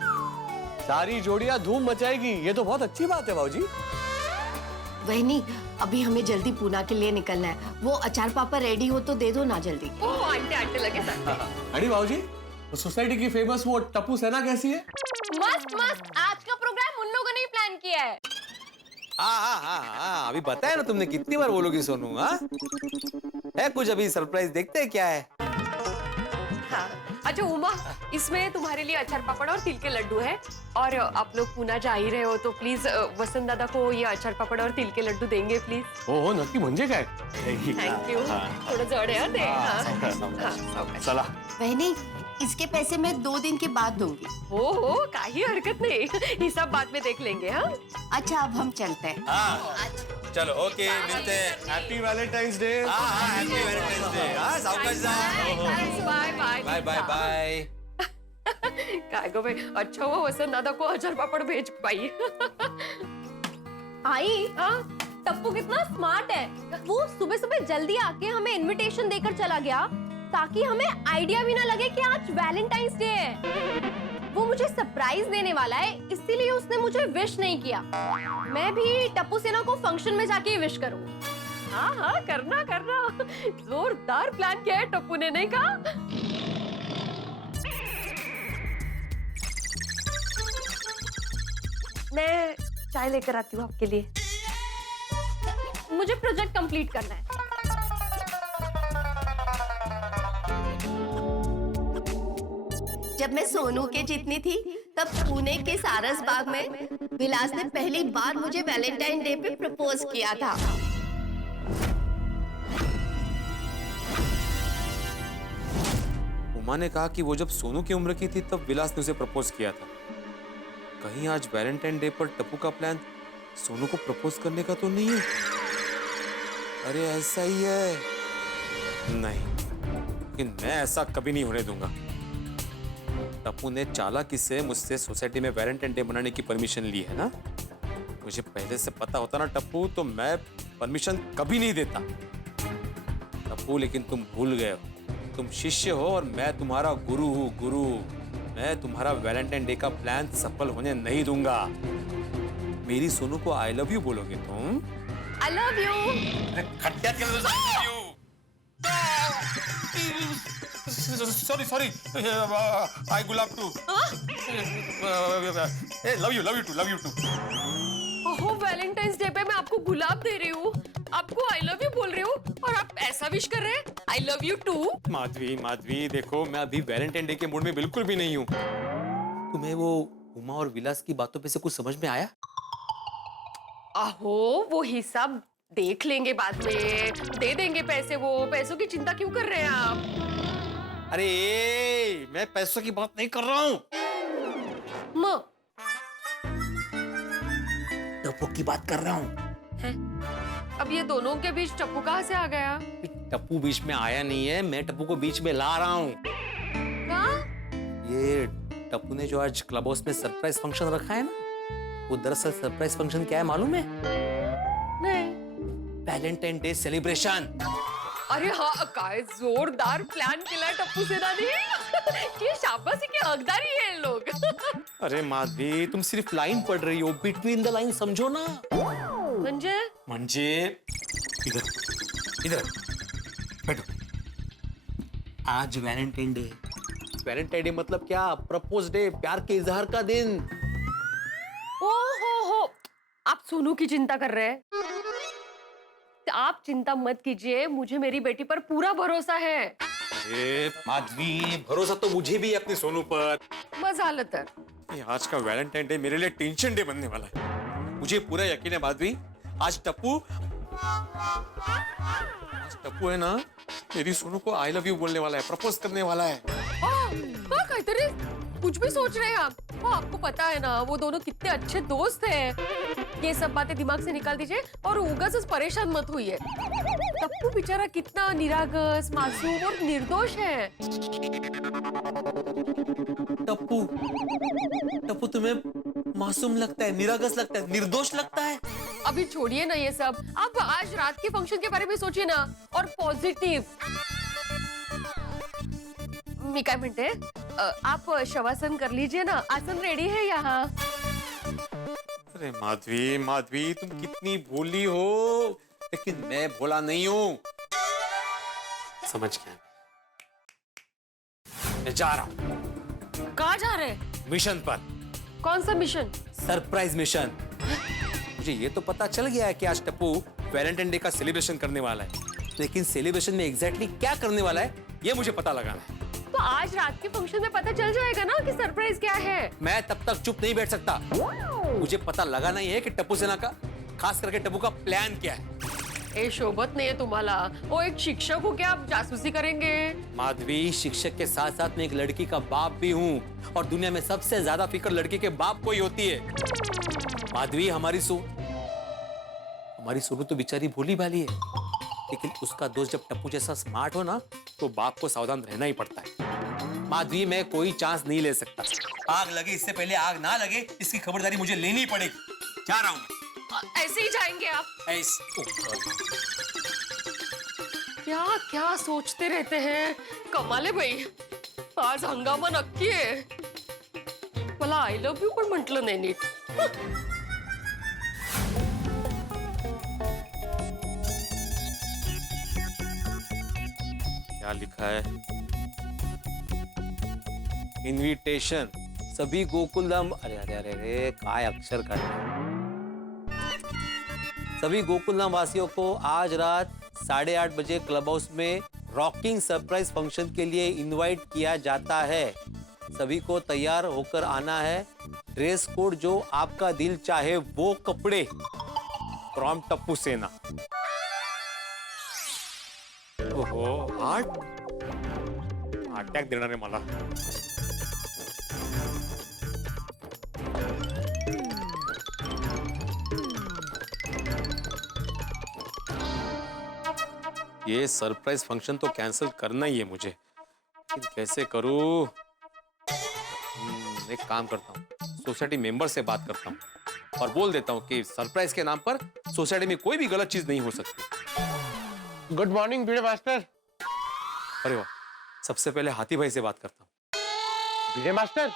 सारी जोड़ियां धूम मचाएगी, ये तो बहुत अच्छी बात है भाऊजी। बहनी, अभी हमें जल्दी पुणे के लिए निकलना है। वो अचार पापा रेडी हो तो दे दो ना जल्दी। ओह आंटे आंटे लगे साथ। अरे भाऊजी, तो सोसाइटी की फेमस वो टप्पू सेना कैसी है? मस्त मस्त, आज का प्रोग्राम उन लोगों ने ही प्लान किया है। हाँ, अभी बताया ना तुमने, कितनी बार बोलोगी सोनू। हाँ है कुछ, अभी सरप्राइज देखते हैं क्या है। हाँ। अच्छा उमा, इसमें तुम्हारे लिए अचार पापड़ और तिल के लड्डू है। और आप लोग पुणे जा ही रहे हो तो प्लीज वसंत दादा को ये अचार पापड़ और तिल के लड्डू देंगे प्लीज। हो नक्की, म्हणजे काय। Thank you. थोड़ा जड़ है दे। हाँ, चला। बहनी, इसके पैसे मैं 2 दिन के बाद दूंगी। हो काही हरकत नहीं, ये सब बाद में देख लेंगे। हाँ अच्छा, अब हम चलते हैं। चलो ओके, मिलते हैं। Happy valentine's day. Happy valentine's day. सावकाश जा। Bye bye bye bye bye. काय गो भाई, अच्छा वो वसंत दादा को अचार पापड़ भेज पाई। आई, टप्पू कितना स्मार्ट है। वो सुबह सुबह जल्दी आके हमें इनविटेशन देकर चला गया ताकि हमें आइडिया भी ना लगे कि आज वैलेंटाइंस डे है। वो मुझे सरप्राइज देने वाला है, इसीलिए उसने मुझे विश नहीं किया। मैं भी टप्पू सेना को फंक्शन में जाके विश करूंगी। हाँ करना करना। जोरदार प्लान किया है टप्पू ने, नहीं कहा? मैं चाय लेकर आती हूँ आपके लिए। मुझे प्रोजेक्ट कंप्लीट करना है। जब मैं सोनू के जितनी थी तब पुणे के सारस बाग में विलास ने पहली बार मुझे वैलेंटाइन डे पे प्रपोज किया था। उमा ने कहा कि वो जब सोनू की उम्र की थी तब विलास ने उसे प्रपोज किया था। कहीं आज वैलेंटाइन डे पर टप्पू का प्लान सोनू को प्रपोज करने का तो नहीं है? अरे ऐसा ही है। नहीं, लेकिन मैं ऐसा कभी नहीं होने दूंगा। टप्पू ने चालाकी से मुझसे सोसाइटी में वैलेंटाइन डे मनाने की परमिशन ली है ना। मुझे पहले से पता होता ना टप्पू, तो मैं परमिशन कभी नहीं देता। टप्पू लेकिन तुम भूल गए हो, तुम शिष्य हो और मैं तुम्हारा गुरु हूँ। गुरु, मैं तुम्हारा वैलेंटाइन डे का प्लान सफल होने नहीं दूंगा। मेरी सोनू को आई लव यू बोलोगे तुम? I love you. खट्टा के सॉरी आई गुलाब टू लव यू टू। ओहो, वैलेंटाइंस डे पे मैं आपको गुलाब दे रही हूँ, आपको आई लव यू बोल रही हूँ और आप ऐसा विश कर रहे हैं, I love you too. Madhavi देखो, मैं अभी वैलेंटाइन डे के मूड में बिल्कुल भी नहीं हूँ। तुम्हें वो उमा और विलास की बातों पे से कुछ समझ में आया? आहो, वो हिसाब देख लेंगे बाद में, दे देंगे पैसे। वो पैसों की चिंता क्यों कर रहे हैं आप? अरे मैं पैसों की बात नहीं कर रहा हूँ, टप्पू की बात कर रहा हूँ। अब ये दोनों के बीच टप्पू कहाँ से आ गया? टप्पू बीच में आया नहीं है, मैं टप्पू को बीच में ला रहा हूँ। ये टप्पू ने जो आज क्लब हाउस में सरप्राइज फंक्शन रखा है ना, वो दरअसल सरप्राइज फंक्शन क्या है मालूम है? नहीं। Valentine day celebration. अरे हाँ, काय जोरदार प्लान केला टप्पू सेना ने। ये शाबाशी के हकदार ही है लोग। अरे माधवी, तुम सिर्फ लाइन पढ़ रही हो, बिटवीन द लाइन समझो ना। म्हणजे इधर बैठो। आज वैलेंटाइन डे। वैलेंटाइन डे मतलब क्या? प्रपोज डे, प्यार के इजहार का दिन। हो, आप सोनू की चिंता कर रहे हैं? आप चिंता मत कीजिए, मुझे मेरी बेटी पर पूरा भरोसा है। अरे माधवी, भरोसा तो मुझे भी है अपनी सोनू पर। मजालत है। आज का वैलेंटाइन डे मेरे लिए टेंशन डे बनने वाला है। मुझे पूरा यकीन है माधवी, आज टप्पू है ना, मेरी सोनू को आई लव यू बोलने वाला है, प्रपोज करने वाला है। काहीतरी कुछ भी सोच रहे हैं आप। आपको पता है ना, वो दोनों कितने अच्छे दोस्त हैं। ये सब बातें दिमाग से निकाल दीजिए और उगाच परेशान मत होइए। टप्पू बेचारा कितना निरागस, मासूम और निर्दोष है। टप्पू तुम्हें मासूम लगता है, निरागस लगता है, निर्दोष लगता है? अभी छोड़िए ना ये सब, आप आज रात के फंक्शन के बारे में सोचिए ना, और पॉजिटिव। मी काय म्हणते, आप शवासन कर लीजिए ना, आसन रेडी है यहाँ। अरे माधवी तुम कितनी भोली हो, लेकिन मैं भोला नहीं हूँ। समझ गया, मैं जा रहा हूँ। कहाँ जा रहे हैं? मिशन पर। कौन सा मिशन? Surprise mission. मुझे ये तो पता चल गया है कि आज टप्पू वैलेंटाइन डे का सेलिब्रेशन करने वाला है, लेकिन सेलिब्रेशन में एग्जैक्टली क्या करने वाला है ये मुझे पता लगाना है। तो आज रात के फंक्शन में पता चल जाएगा ना कि सरप्राइज क्या है। मैं तब तक चुप नहीं बैठ सकता, मुझे पता लगाना ही है कि टप्पू सेना का, खास करके टप्पू का प्लान क्या है। ए शोभत नहीं है तुम्हाला, वो एक शिक्षक हो, क्या आप जासूसी करेंगे? माधवी, शिक्षक के साथ साथ मैं एक लड़की का बाप भी हूँ, और दुनिया में सबसे ज्यादा फिक्र लड़की के बाप को ही होती है। माधवी, हमारी सोनू तो बेचारी भोली भाली है, लेकिन उसका दोस्त जब टप्पू जैसा स्मार्ट हो ना, तो बाप को सावधान रहना ही पड़ता है। माधवी, मैं कोई चांस नहीं ले सकता। आग लगे इससे पहले आग ना लगे, इसकी खबरदारी मुझे लेनी पड़ेगी। जा रहा हूँ मैं। ऐसे ही जाएंगे आप? क्या क्या सोचते रहते हैं, कमाले भाई। आज हंगामा नक्की आहे। मला आई लव यू पण म्हटलं नाही नीट। क्या लिखा है? इनविटेशन सभी गोकुलधाम, अरे अरे अरे अरे काय अक्षर काढले। सभी गोकुलधाम वासियों को आज रात 8:30 बजे क्लब हाउस में रॉकिंग सरप्राइज फंक्शन के लिए इनवाइट किया जाता है। सभी को तैयार होकर आना है। ड्रेस कोड जो आपका दिल चाहे वो कपड़े। फ्रॉम टप्पू सेना। ओहो, 8 अटॅक देणार आहे मला. ये सरप्राइज फंक्शन तो कैंसिल करना ही है मुझे, लेकिन कैसे करूं? एक काम करता हूँ, सोसाइटी मेंबर से बात करता हूँ और बोल देता हूँ कि सरप्राइज के नाम पर सोसाइटी में कोई भी गलत चीज नहीं हो सकती. गुड मॉर्निंग भिड़े मास्टर. अरे वाह, सबसे पहले हाथी भाई से बात करता हूँ. भिड़े मास्टर,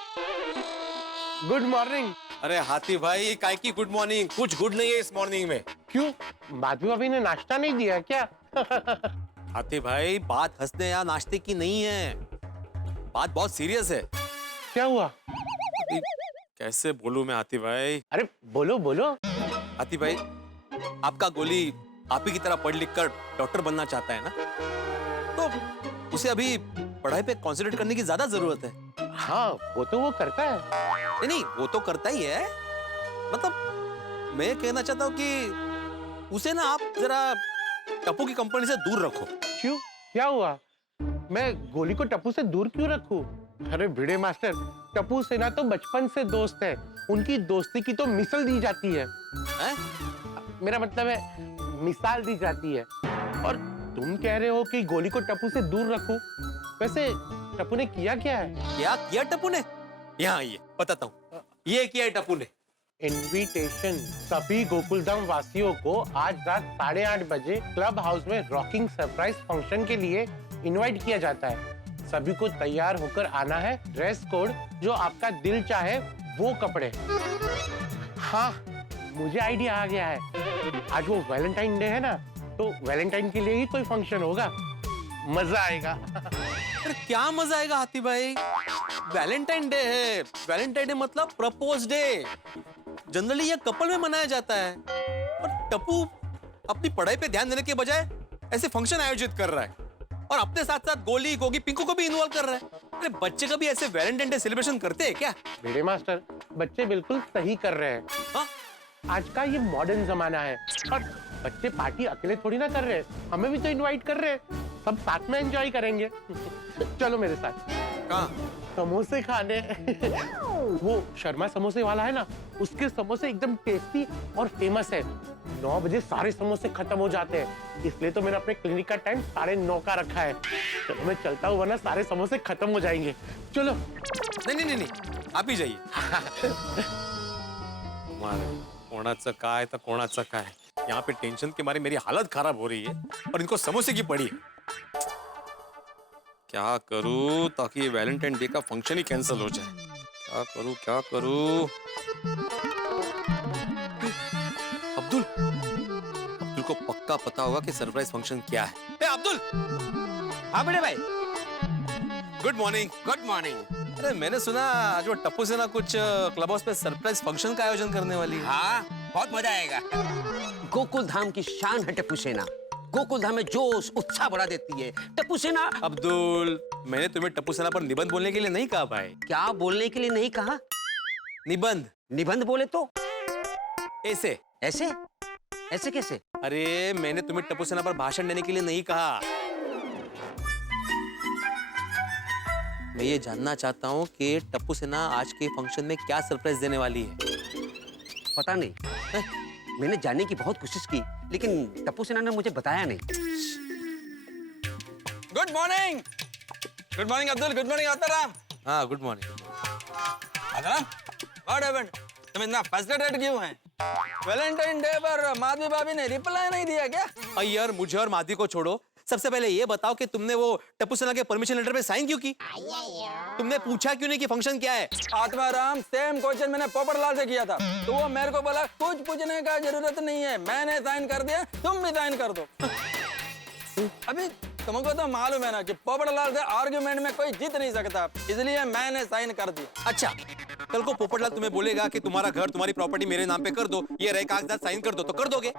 गुड मॉर्निंग. अरे हाथी भाई, काय की गुड मॉर्निंग? कुछ गुड नहीं है इस मॉर्निंग में. क्यों, माधवी भाभी ने नाश्ता नहीं दिया क्या? हाथी भाई, बात हंसने या नाश्ते की नहीं है, बात बहुत सीरियस है. क्या हुआ? कैसे बोलूं मैं हाथी भाई? अरे बोलो बोलो. हाथी भाई, आपका गोली आप ही की तरह पढ़ लिख कर डॉक्टर बनना चाहता है ना, तो उसे अभी पढ़ाई पे कंसंट्रेट करने की ज्यादा जरूरत है. हाँ, वो तो वो करता है. नहीं, वो तो करता ही है. मतलब मैं कहना चाहता हूँ कि उसे ना आप जरा टप्पू की कंपनी से दूर रखो. क्यों, क्या हुआ? मैं गोली को टप्पू से दूर क्यों रखूं? अरे भिड़े मास्टर, टप्पू सेना तो बचपन से दोस्त है. उनकी दोस्ती की तो मिसाल दी जाती है. मेरा मतलब है मिसाल दी जाती है. और तुम कह रहे हो कि गोली को टप्पू से दूर रखूं. वैसे टप्पू ने किया क्या है? क्या किया टप्पू ने? यहाँ आइए, बताता हूँ. ये किया है टप्पू ने. इनविटेशन सभी गोकुलधाम वासियों को आज रात 8:30 बजे क्लब हाउस में रॉकिंग सरप्राइज फंक्शन के लिए इनवाइट किया जाता है. सभी को तैयार होकर आना है. ड्रेस कोड जो आपका दिल चाहे वो कपड़े. हाँ, मुझे आइडिया आ गया है. आज वो वैलेंटाइन डे है ना, तो वैलेंटाइन के लिए ही कोई फंक्शन होगा. मजा आएगा. अरे क्या मजा आएगा हाथी भाई? वैलेंटाइन डे है. वैलेंटाइन डे मतलब प्रपोज डे. जनरली ये कपल में मनाया जाता है, और टप्पू अपनी पढ़ाई पे ध्यान देने के बजाय ऐसे फंक्शन आयोजित कर रहा है, और अपने साथ साथ गोली, गोगी, पिंकू को भी इन्वॉल्व कर रहा है. अरे बच्चे कभी ऐसे वैलेंटाइन डे सेलिब्रेशन करते हैं क्या? भिड़े मास्टर, बच्चे बिल्कुल सही कर रहे हैं. हाँ? आज का ये मॉडर्न जमाना है, और बच्चे पार्टी अकेले थोड़ी ना कर रहे हैं. हमें भी तो इनवाइट कर रहे हैं. सब साथ में एंजॉय करेंगे. चलो मेरे साथ. कहाँ? समोसे खाने. वो शर्मा समोसे वाला है ना, उसके समोसे एकदम टेस्टी और फेमस है. 9 बजे सारे समोसे खत्म हो जाते हैं, इसलिए तो मैंने अपने क्लिनिक का टाइम 9:30 का रखा है. चलो मैं चलता हूँ, वरना सारे समोसे खत्म हो जाएंगे. चलो. नहीं, आप ही जाइए. कोणाचं काय तर कोणाचं काय. यहाँ पे टेंशन के मारे मेरी हालत खराब हो रही है, और इनको समोसे की पड़ी है. क्या करूं ताकि ये वैलेंटाइन डे का फंक्शन ही कैंसिल हो जाए? क्या करूं? अब्दुल को पक्का पता होगा कि सरप्राइज फंक्शन क्या है. ए अब्दुल! हाँ बड़े भाई. Good morning. Good morning. अरे मैंने सुना आज वो टप्पू सेना कुछ क्लब हाउस पे सरप्राइज फंक्शन का आयोजन करने वाली है. हाँ, बहुत मजा आएगा. गोकुल धाम की शान है टप्पू सेना. गोकुल धाम में जोश उत्साह बढ़ा देती है टप्पू सेना. अब्दुल, मैंने तुम्हें टप्पू सेना पर निबंध बोलने के लिए नहीं कहा भाई. क्या बोलने के लिए नहीं कहा? निबंध. निबंध बोले तो ऐसे. ऐसे ऐसे कैसे? अरे मैंने तुम्हें टप्पू सेना पर भाषण देने के लिए नहीं कहा. मैं ये जानना चाहता हूँ कि टप्पू सेना आज के फंक्शन में क्या सरप्राइज देने वाली है. पता नहीं. मैंने जानने की बहुत कोशिश की, लेकिन टप्पू सेना ने मुझे बताया नहीं. Good morning. Good morning Abdul. Good morning Ataram. हाँ, good morning. Ataram, what happened? तुम इतना फ्रस्ट्रेटेड क्यों हैं? वैलेंटाइन डे पर माधवी भाभी ने रिप्लाई नहीं दिया क्या? यार मुझे और माधवी को छोड़ो, सबसे पहले ये बताओ कि तुमने वो टप्पू सेना के परमिशन लेटर पे साइन क्यों की? तुमने पूछा क्यों नहीं कि फंक्शन क्या है? आत्माराम, सेम क्वेश्चन मैंने पोपटलाल से किया था, तो वो मेरे को बोला कुछ पूछने का जरूरत नहीं है, मैंने साइन कर दिया, तुम भी साइन कर दो. अभी तुमको तो मालूम है ना कि पोपटलाल से आर्गुमेंट में कोई जीत नहीं सकता, इसलिए मैंने साइन कर दिया. अच्छा, कल को पोपटलाल तुम्हें बोलेगा कि तुम्हारा घर, तुम्हारी प्रॉपर्टी मेरे नाम पे कर दो, ये रहे कागजात साइन कर दो, तो कर दोगे?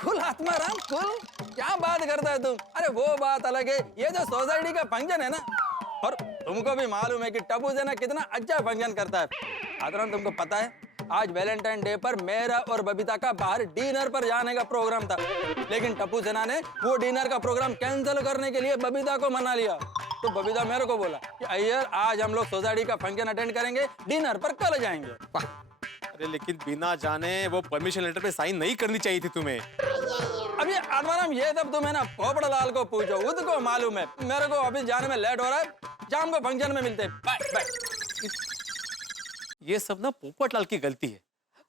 खुल आत्माराम, खुल. क्या बात करता है तुम? अरे वो बात अलग है, ये जो सोसाइटी का फंक्शन है ना, और तुमको भी मालूम है कि टप्पू सेना कितना अच्छा फंक्शन करता है. आत्माराम, तुमको पता है आज वैलेंटाइन डे पर मेरा और बबीता का बाहर डिनर पर जाने का प्रोग्राम था, लेकिन टप्पू सेना ने वो डिनर का प्रोग्राम कैंसिल करने के लिए बबीता को मना लिया। तो बबीता मेरे को बोला कि अय्यर आज हम लोग सोसाइटी का फंक्शन अटेंड करेंगे, डिनर पर कल जाएंगे। अरे लेकिन बिना जाने वो परमिशन लेटर पे साइन नहीं करनी चाहिए थी तुम्हें। अभी आत्माराम ये तब तुम है ना पोपड़लाल को पूछो, उसको मालूम है। मेरे को अभी जाने में लेट हो रहा है, शाम को फंक्शन में मिलते हैं। Bye bye. ये सब ना पोपटलाल की गलती है।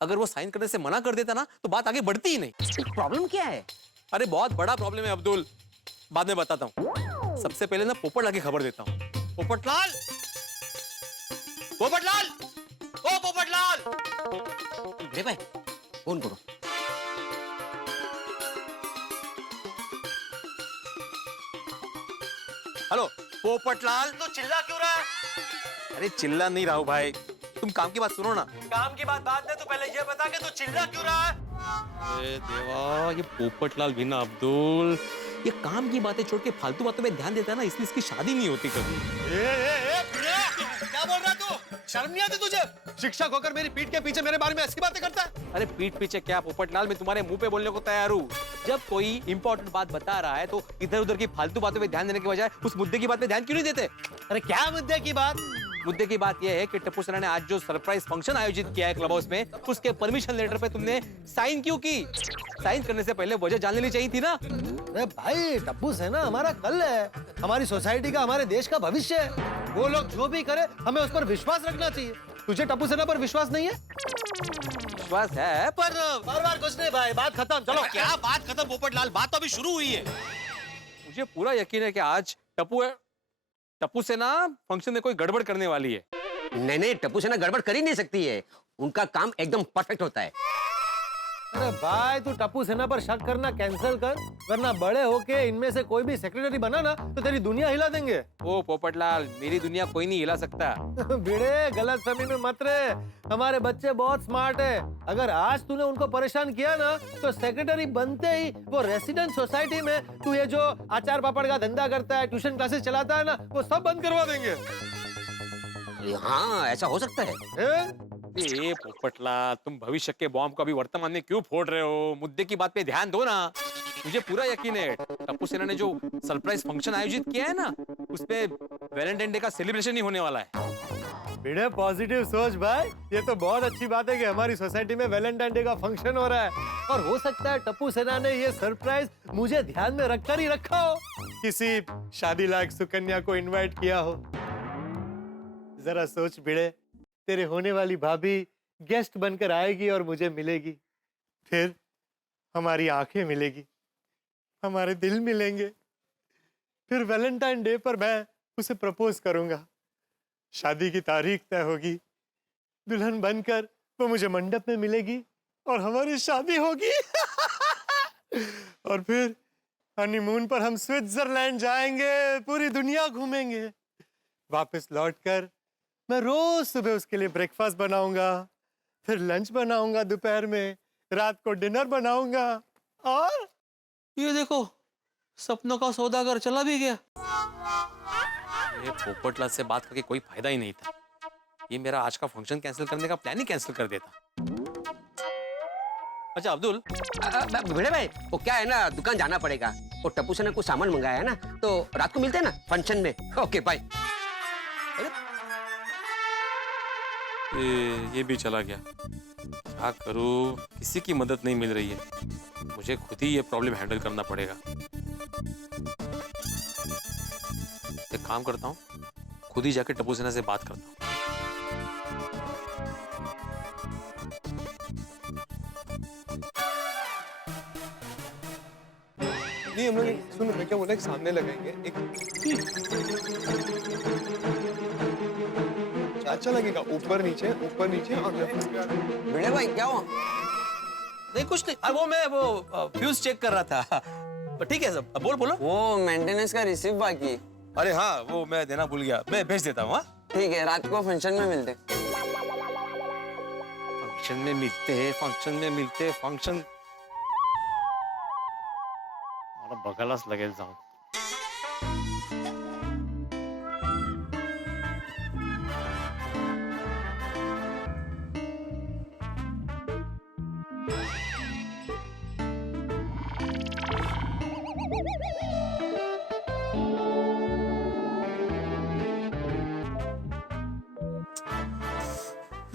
अगर वो साइन करने से मना कर देता ना तो बात आगे बढ़ती ही नहीं। प्रॉब्लम क्या है? अरे बहुत बड़ा प्रॉब्लम है अब्दुल, बाद में बताता हूँ। सबसे पहले ना पोपटलाल की खबर देता हूँ। पोपटलाल, पोपटलाल, ओ पोपटलाल। रे भाई फोन करो। हेलो पोपटलाल। तो चिल्ला क्यों रहा है? अरे चिल्ला नहीं रहा हूँ भाई, तुम काम की बात सुनो ना। काम की बात बाद में, तू पहले ये बता के तू चिल्ला क्यों रहा है? अरे देवा, ये पोपटलाल भी ना अब्दुल, ये काम की बातें छोड़ के फालतू बातों में ध्यान देता है ना, इसलिए इसकी शादी नहीं होती कभी। क्या बोल रहा है तू? शर्म नहीं आती तुझे? शिक्षक होकर मेरी पीठ के पीछे मेरे बारे में ऐसी बातें करता है? अरे पीठ पीछे क्या पोपटलाल, मैं तुम्हारे मुंह पे बोलने को तैयार हूँ। जब कोई इंपॉर्टेंट बात बता रहा है तो इधर उधर की फालतू बातों पे ध्यान देने के बजाय उस मुद्दे की बात पे ध्यान क्यों नहीं देते? अरे क्या मुद्दे की बात? मुद्दे की बात यह है कि टप्पू सेना ने आज जो सरप्राइज फंक्शन आयोजित किया है क्लब हाउस में, उसके परमिशन लेटर पे तुमने साइन क्यों की? साइन करने से पहले वजह जान लेनी चाहिए थी ना। अरे भाई, टप्पू सेना हमारा कल है, हमारी सोसाइटी का, हमारे देश का भविष्य है। वो लोग जो भी करे हमें उस पर विश्वास रखना चाहिए। तुझे टप्पू सेना पर विश्वास नहीं है? विश्वास है पर बार कुछ नहीं भाई, बात खत्म। चलो। क्या बात खत्म पोपटलाल, बात तो अभी शुरू हुई है। मुझे पूरा यकीन है कि आज टप्पू सेना फंक्शन में कोई गड़बड़ करने वाली है। नहीं, टप्पू सेना गड़बड़ कर ही नहीं सकती है, उनका काम एकदम परफेक्ट होता है। अरे भाई, तू टप्पू सेना पर शक करना कैंसिल कर, वरना बड़े होके इनमें से कोई भी सेक्रेटरी बना ना तो तेरी दुनिया हिला देंगे। ओ पोपटलाल, मेरी दुनिया कोई नहीं हिला सकता। भिड़े, गलत फहमी में मत रहे, हमारे बच्चे बहुत स्मार्ट है। अगर आज तूने उनको परेशान किया ना तो सेक्रेटरी बनते ही वो रेसिडेंट सोसाइटी में तू ये जो अचार पापड़ का धंधा करता है, ट्यूशन क्लासेस चलाता है ना, वो सब बंद करवा देंगे। हाँ, ऐसा हो सकता है। ए पोपटलाल, तुम भविष्य के बॉम्ब को अभी वर्तमान में क्यों फोड़ रहे हो? मुद्दे की बात पे ध्यान दो ना। मुझे पूरा यकीन है टप्पू सेना ने जो सरप्राइज फंक्शन आयोजित किया है ना, उसपे वैलेंटाइन डे का सेलिब्रेशन ही होने वाला है। भिड़े, पॉजिटिव सोच भाई, ये तो बहुत अच्छी बात है कि हमारी सोसाइटी में वैलेंटाइन डे का फंक्शन हो रहा है। और हो सकता है टप्पू सेना ने ये सरप्राइज मुझे ध्यान में रखकर ही रखा हो, किसी शादी लायक सुकन्या को इनवाइट किया हो। जरा सोच भिड़े, तेरे होने वाली भाभी गेस्ट बनकर आएगी और मुझे मिलेगी, फिर हमारी आंखें मिलेगी, हमारे दिल मिलेंगे, फिर वैलेंटाइन डे पर मैं उसे प्रपोज करूंगा, शादी की तारीख तय होगी, दुल्हन बनकर वो मुझे मंडप में मिलेगी और हमारी शादी होगी। और फिर हनीमून पर हम स्विट्जरलैंड जाएंगे, पूरी दुनिया घूमेंगे। वापस लौटकर मैं रोज सुबह उसके लिए ब्रेकफास्ट बनाऊंगा, फिर लंच बनाऊंगा, दोपहर में, रात को डिनर बनाऊंगा। और ये देखो, सपनों का सौदागर चला भी गया। ये पोपटलाल से बात करके कोई फायदा ही नहीं था। ये मेरा आज का फंक्शन कैंसिल करने का प्लान ही कैंसिल कर देता। अच्छा अब्दुल, भिड़े भाई, वो क्या है ना, दुकान जाना पड़ेगा। वो टप्पू सेना कुछ सामान मंगाया है ना, तो रात को मिलते हैं ना फंक्शन में। Okay bye. ये भी चला गया। क्या करूं, किसी की मदद नहीं मिल रही है। मुझे खुद ही ये प्रॉब्लम हैंडल करना पड़ेगा। एक काम करता हूँ, खुद ही जाके टप्पू सेना से बात करता हूँ। नहीं, हम लोग सुनो, मैं क्या बोला, एक सामने लगाएंगे, एक अच्छा लगेगा, ऊपर नीचे और भिड़े भाई क्या हुआ? नहीं कुछ नहीं, वो फ्यूज चेक कर रहा था। ठीक है सब, बोलो। वो मेंटेनेंस का रिसीव बाकी। अरे हाँ, वो मैं देना भूल गया, मैं भेज देता हूँ। ठीक है, रात को फंक्शन में मिलते। फंक्शन मला बघायलाच लगेच जाऊन।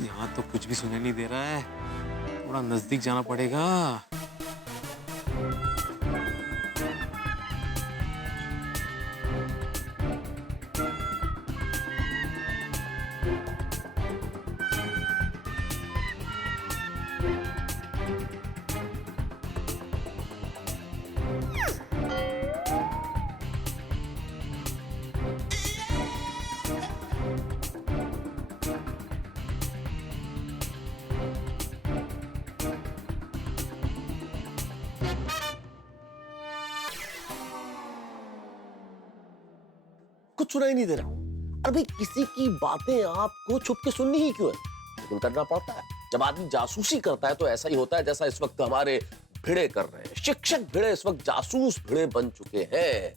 यहाँ तो कुछ भी सुनाई नहीं दे रहा है, थोड़ा नजदीक जाना पड़ेगा। कुछ सुनाई नहीं दे रहा। अरे भाई, किसी की बातें आपको छुप के सुननी ही क्यों है? लेकिन करना पड़ता है। जब आदमी जासूसी करता है तो ऐसा ही होता है जैसा इस वक्त हमारे भिड़े कर रहे हैं। शिक्षक भिड़े इस वक्त जासूस भिड़े बन चुके हैं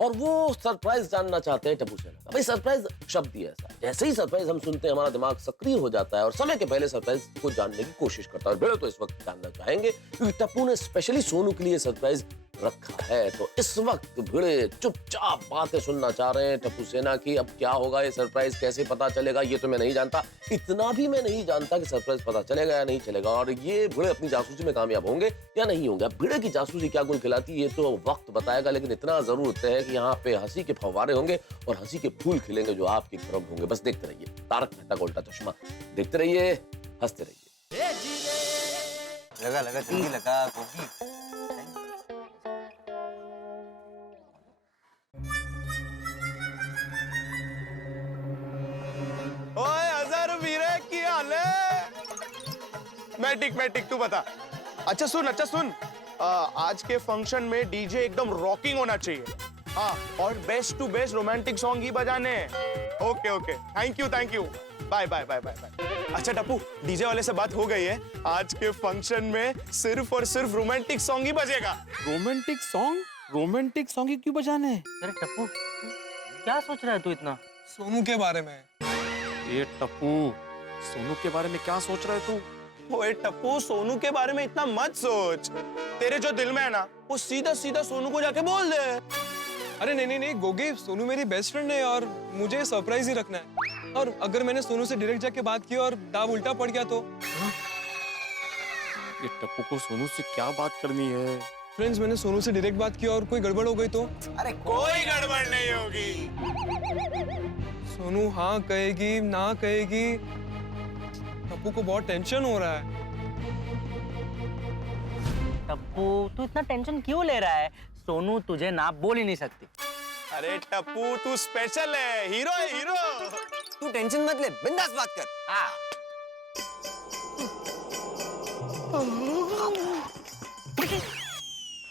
और वो सरप्राइज जानना चाहते हैं टप्पू सेना का। भाई, सरप्राइज शब्द ही ऐसा है, जैसे ही सरप्राइज हम सुनते हैं हमारा दिमाग सक्रिय हो जाता है और समय के पहले सरप्राइज को जानने की कोशिश करता है। भिड़े तो इस वक्त जानना चाहेंगे क्योंकि टप्पू ने स्पेशली सोनू के लिए सरप्राइज रखा है। तो इस वक्त भिड़े चुपचाप बातें सुनना चाह रहे हैं टप्पू सेना की। अब क्या होगा, ये सरप्राइज कैसे पता चलेगा, ये तो मैं नहीं जानता। इतना भी मैं नहीं जानता कि सरप्राइज पता चलेगा या नहीं चलेगा और ये भिड़े अपनी जासूसी में कामयाब होंगे या नहीं होंगे। अब भिड़े की जासूसी क्या गुल खिलाती है ये तो वक्त बताएगा, लेकिन इतना जरूर तय है कि यहाँ पे हंसी के फव्वारे होंगे और हंसी के फूल खिलेंगे जो आपकी तरफ होंगे। बस देखते रहिए तारक मेहता का उल्टा चश्मा, देखते रहिए, हंसते रहिए। लगा लगा जल्दी लगा गोगी। ओए हजार वीरे की हाल है? मैं ठीक तू बता। अच्छा सुन, आज के फंक्शन में डीजे एकदम रॉकिंग होना चाहिए। हाँ, और best to best romantic song ही बजाने हैं। Okay, thank you, bye. अच्छा टप्पू, डीजे वाले से बात हो गई है, आज के फंक्शन में सिर्फ और सिर्फ रोमांटिक सॉन्ग ही बजेगा। रोमांटिक सॉन्ग ही क्यों बजाने हैं? अरे टप्पू, क्या सोच रहा है तू इतना? सोनू के बारे में। ये टप्पू, सोनू के बारे में क्या सोच रहा है तू? ओए टप्पू, सोनू के बारे में इतना मत सोच। तेरे जो दिल में है ना, वो सीधा सोनू को जाके बोल दे। अरे नहीं गोगी, सोनू मेरी बेस्ट फ्रेंड है और मुझे सरप्राइज ही रखना है। और अगर मैंने सोनू से डायरेक्ट जाके बात की और दाव उल्टा पड़ गया तो? ये टप्पू को सोनू से क्या बात करनी है? फ्रेंड्स, मैंने सोनू से डायरेक्ट बात की और कोई गड़बड़ हो गई तो? अरे कोई गड़बड़ नहीं होगी। सोनू हाँ कहेगी ना कहेगी, टप्पू को बहुत टेंशन हो रहा है। टप्पू, तू इतना टेंशन क्यों ले रहा है? सोनू तुझे ना बोल ही नहीं सकती। अरे टप्पू, तू स्पेशल है, हीरो है, हीरो। तू टेंशन मत ले, बिंदास बात कर। हाँ।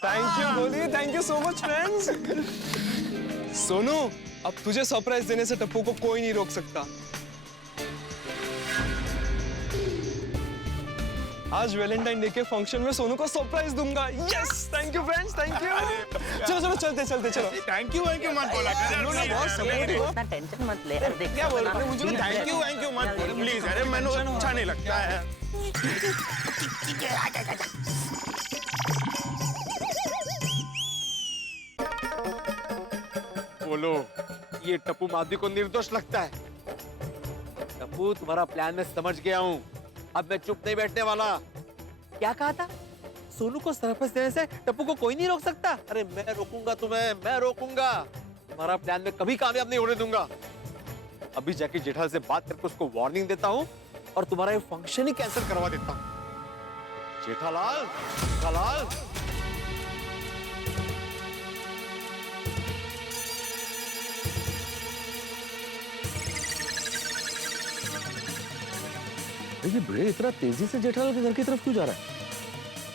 थैंक यू गोली, thank you so much friends. Sonu, अब तुझे सरप्राइज देने से टप्पू को कोई नहीं रोक सकता। आज वैलेंटाइन डे के फंक्शन में सोनू को सरप्राइज दूंगा। Yes, thank you friends, thank you. चलो चलते चलो। थैंक यू मत बोला कर। इतना टेंशन मत ले। अरे देख क्या बोल रहे हो? मुझे थैंक यू मत बोलो प्लीज। अरे मैंने अच्छा नहीं लगता है। बोलो, ये टप्पू माधवी को निर्दोष लगता है। टप्पू, तुम्हारा प्लान मैं समझ गया हूँ, अब मैं चुप नहीं बैठने वाला। क्या कहा था? सोनू को सरप्राइज देने से टप्पू को कोई नहीं रोक सकता? अरे मैं रोकूंगा तुम्हें, मैं रोकूंगा। तुम्हारा प्लान मैं कभी कामयाब नहीं होने दूंगा। अभी जाके जेठालाल से बात करके उसको वार्निंग देता हूँ और तुम्हारा ये फंक्शन ही कैंसिल करवा देता हूँ। जेठालाल, जेठालाल। ये भिड़े इतना तेजी से जेठालाल के घर की तरफ क्यों जा रहा है?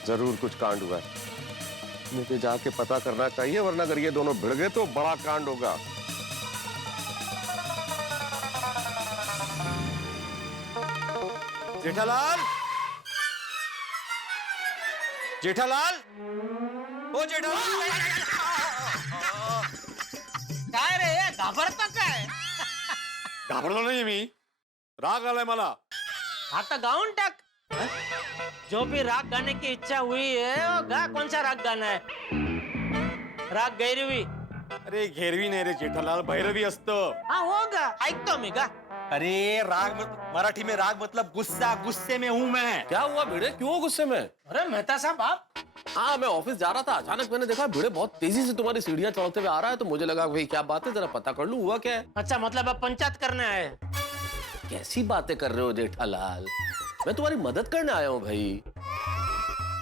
जरूर कुछ कांड हुआ है, मुझे जाके पता करना चाहिए, वरना अगर ये दोनों भिड़ गए तो बड़ा कांड होगा। जेठालाल, जेठालाल, ओ जेठालाल। काय रे, घाबरता काय? घाबरलो नाही मी, राग आलाय मला। आता गाऊन टाक। जो भी राग गाने की इच्छा हुई है वो गा। कौन सा राग गाना है? राग गैरवी। अरे घेरवी नाही रे जेठालाल, भैरवी असतो. हाँ होगा, ऐकतो मी गा. अरे राग मराठी में राग मतलब गुस्सा, गुस्से में हूँ मैं. क्या हुआ भिड़े, क्यों गुस्से में? अरे मेहता साहब आप? हाँ, मैं ऑफिस जा रहा था, अचानक मैंने देखा भिड़े बहुत तेजी से तुम्हारी सीढ़ियां चढ़ते हुए आ रहा है, तो मुझे लगा भाई क्या बात है, जरा पता कर लूं हुआ क्या है. अच्छा, मतलब आप पंचायत करने आए? कैसी बातें कर रहे हो जेठालाल, मैं तुम्हारी मदद करने आया हूँ भाई.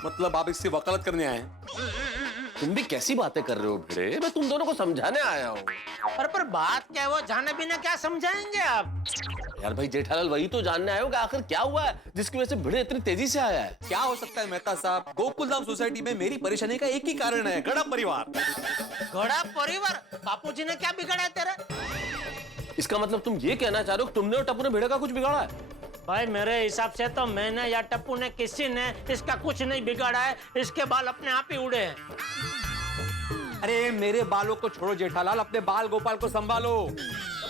मतलब आप इससे वकालत करने आए हैं? तुम भी कैसी बातें कर रहे हो भिड़े, मैं तुम दोनों को समझाने आया हूँ. पर बात क्या है, वो जाने बिना क्या समझाएंगे आप? यार भाई जेठालाल, वही तो जानने आए हो कि आखिर क्या हुआ है जिसकी वजह से भिड़े इतनी तेजी से आया है. क्या हो सकता है मेहता साहब, गोकुलधाम सोसाइटी में मेरी परेशानी का एक ही कारण है, गड़ा परिवार. घोड़ा परिवार? बापूजी ने क्या बिगाड़ा है तेरा? इसका मतलब तुम ये कहना चाह रहे हो कि तुमने और टप्पू ने भिड़े का कुछ बिगाड़ा है? भाई मेरे हिसाब से तो मैंने या टप्पू ने, किसी ने इसका कुछ नहीं बिगाड़ा है. इसके बाल अपने आप ही उड़े हैं. अरे मेरे बालों को छोड़ो जेठालाल, अपने बाल गोपाल को संभालो.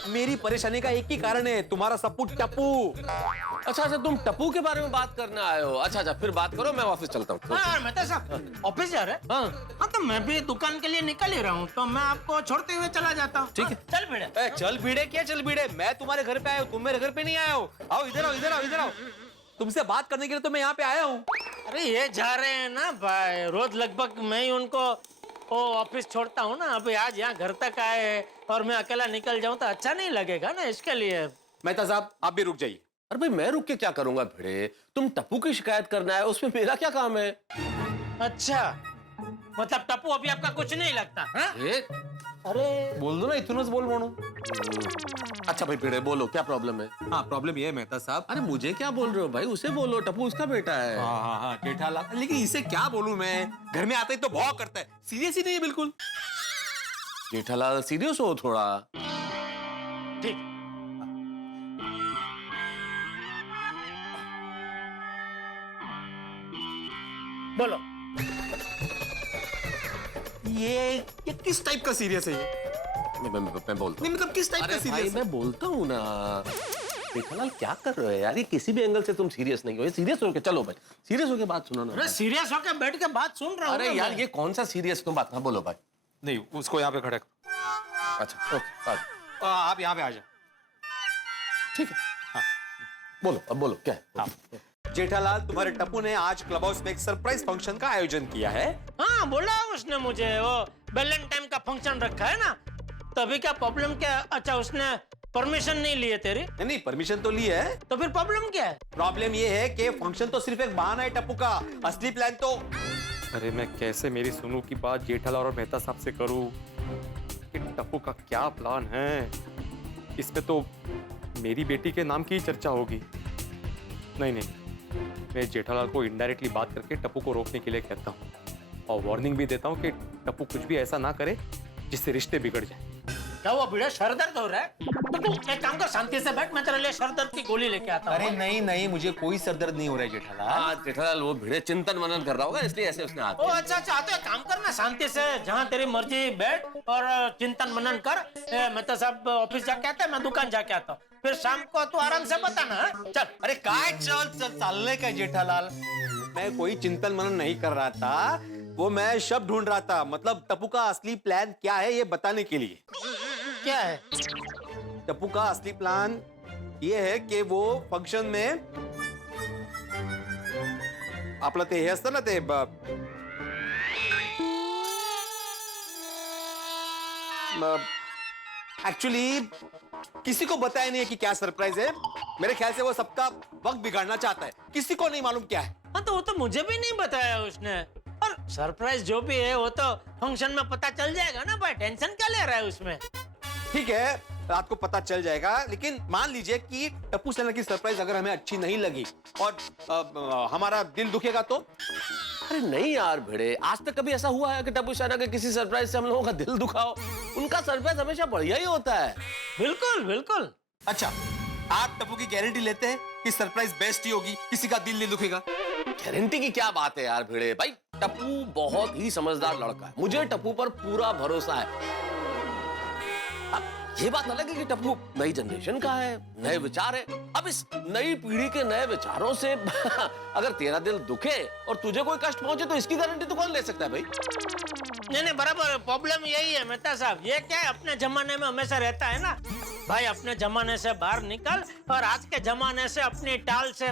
मेरी परेशानी का एक ही कारण है, तुम्हारा सपूत टप्पू. अच्छा अच्छा, तुम टप्पू के बारे में बात करने आए हो. अच्छा अच्छा, फिर बात करो, मैं ऑफिस चलता हूँ. हाँ मेहता साहब, ऑफिस जा रहे हैं? हाँ तो मैं भी दुकान के लिए निकल ही रहा हूँ, तो मैं आपको छोड़ते हुए चला जाता हूँ. ठीक है. चल भिड़े. चल भिड़े क्या चल भिड़े, मैं तुम्हारे घर पे आया हूँ, तुम मेरे घर पे नहीं आए हो. आओ इधर आओ, इधर आओ, इधर आओ. तुमसे बात करने के लिए तो मैं यहाँ पे आया हूँ. अरे ये जा रहे हैं ना भाई, रोज लगभग मैं ही उनको वो ऑफिस छोड़ता हूँ ना. अभी आज यहाँ घर तक आए हैं और मैं अकेला निकल जाऊँ तो अच्छा नहीं लगेगा ना, इसके लिए. मेहता साहब आप भी रुक जाइए. अरे भाई मैं रुक के क्या करूंगा भिड़े, तुम टप्पू की शिकायत करना है, उसमें मेरा क्या काम है? अच्छा, मतलब टप्पू अभी आपका कुछ नहीं लगता? हाँ? अरे बोल दो ना, इतनोच बोल म्हणून. अच्छा भाई भिड़े बोलो, क्या प्रॉब्लम है? हाँ प्रॉब्लम ये है मेहता साहब. अरे मुझे क्या बोल रहे हो भाई, उसे बोलो, टप्पू उसका बेटा है. हाँ हाँ हाँ जेठालाल, लेकिन इसे क्या बोलूं मैं, घर में आते ही तो भौं करता है, सीरियस ही नहीं है बिल्कुल. जेठालाल सीरियस हो थोड़ा. ठीक. बोलो. ये किस टाइप का सीरियस है ये? मैं बोलता नहीं मतलब किस टाइप का हूँ. भाई सीरियस है? मैं बोलता हूँ ना. जेठालाल क्या कर रहे हो यार, ये किसी भी एंगल से तुम सीरियस नहीं हो. सीरियस होके चलो भाई, सीरियस होके बात सुनो ना. अरे सीरियस होकर बैठ के बात सुन रहा हूँ. अरे यार ये कौन सा सीरियस तुम बात ना बोलो भाई. नहीं उसको यहाँ पे खड़े करो. अच्छा ओके, आप यहाँ पे आ जाओ. ठीक है. हाँ बोलो, अब बोलो क्या है. हाँ. जेठालाल, तुम्हारे टप्पू ने आज क्लब हाउस में एक सरप्राइज फंक्शन का आयोजन किया है. हाँ बोला उसने मुझे, वो वैलेंटाइन का फंक्शन रखा है ना, तभी क्या प्रॉब्लम क्या? अच्छा उसने परमिशन नहीं ली है तेरी? नहीं परमिशन तो ली है. तो फिर प्रॉब्लम क्या है? प्रॉब्लम ये है कि फंक्शन तो सिर्फ एक बहाना है टप्पू का, असली प्लान तो. अरे मैं कैसे मेरी सुनू की बात जेठालाल और मेहता साहब से करूं कि टप्पू का क्या प्लान है. इसमें तो मेरी बेटी के नाम की ही चर्चा होगी. नहीं नहीं, मैं जेठालाल को इनडायरेक्टली बात करके टप्पू को रोकने के लिए कहता हूँ और वार्निंग भी देता हूँ कि टप्पू कुछ भी ऐसा ना करे जिससे रिश्ते बिगड़ जाए. क्या हुआ भिड़ा, सर दर्द हो रहा है? तो तू एक काम कर, शांति से बैठ, मैं तेरे लिए सर दर्द की गोली लेके आता हूँ. अरे नहीं नहीं, मुझे कोई सरदर्द नहीं हो रहा है जेठालाल. हाँ जेठालाल, वो भिड़े चिंतन मनन कर रहा होगा इसलिए ऐसे उसने हाथ ओ अच्छा अच्छा, तो एक काम करना, शांति से जहाँ तेरी मर्जी बैठ और चिंतन मनन कर. मैं तो सब ऑफिस जाके आता है, मैं दुकान जाके आता हूँ, फिर शाम को तू आराम से बताना. हाँ? चल. अरे काय चल चल चालने का जेठालाल. मैं कोई चिंतन मनन नहीं कर रहा था, वो मैं शब्द ढूंढ रहा था, मतलब टप्पू का असली प्लान क्या है ये बताने के लिए. क्या है? टप्पू का असली प्लान ये है कि वो फंक्शन में आपलं ते हे असतं ना ते एक्चुअली किसी को बताया नहीं है कि क्या सरप्राइज है. मेरे ख्याल से वो सबका वक्त बिगाड़ना चाहता है, किसी को नहीं मालूम क्या है. हाँ तो वो तो मुझे भी नहीं बताया उसने. और सरप्राइज जो भी है वो तो फंक्शन में पता चल जाएगा ना भाई, टेंशन क्या ले रहा है उसमें. ठीक है, रात को पता चल जाएगा, लेकिन मान लीजिए कि टप्पू सेना की सरप्राइज अगर हमें अच्छी नहीं लगी और हमारा दिल दुखेगा तो. अरे नहीं यार भिड़े, आज तक कभी ऐसा हुआ है कि टप्पू सेना के किसी सरप्राइज से हम लोगों का दिल दुखाओ? उनका सरप्राइज हमेशा बढ़िया ही होता है. बिल्कुल बिल्कुल. अच्छा, आप टप्पू की गारंटी लेते हैं कि सरप्राइज बेस्ट ही होगी, किसी का दिल नहीं दुखेगा? गारंटी की क्या बात है यार भिड़े भाई, टप्पू बहुत ही समझदार लड़का है, मुझे टप्पू पर पूरा भरोसा है. अब ये बात अलग है कि टप्पू नई जनरेशन का है, नए विचार है। अब इस नई पीढ़ी के नए विचारों से अगर तेरा दिल दुखे और तुझे कोई कष्ट पहुंचे तो इसकी गारंटी तो कौन ले सकता है भाई? नहीं बराबर, प्रॉब्लम यही है मेहता साहब। ये क्या है, अपने जमाने में हमेशा रहता है ना भाई, अपने जमाने से बाहर निकल और आज के जमाने से अपनी ताल से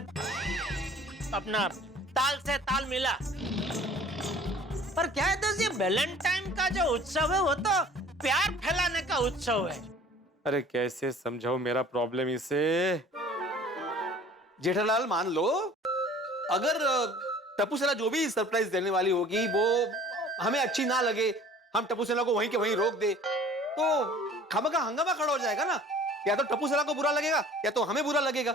ताल मिला। पर क्या है दोस्त, ये वैलेंटाइन का जो उत्सव है वो तो प्यार फैलाने का उत्सव है। अरे कैसे समझाओ मेरा प्रॉब्लम इसे। जेठालाल मान लो अगर टप्पू सेना जो भी सरप्राइज देने वाली होगी वो हमें अच्छी ना लगे, हम टप्पू सेना को वहीं के वहीं रोक दे तो खामखा हंगामा खड़ा हो जाएगा ना। या तो टप्पू सेना को बुरा लगेगा या तो हमें बुरा लगेगा,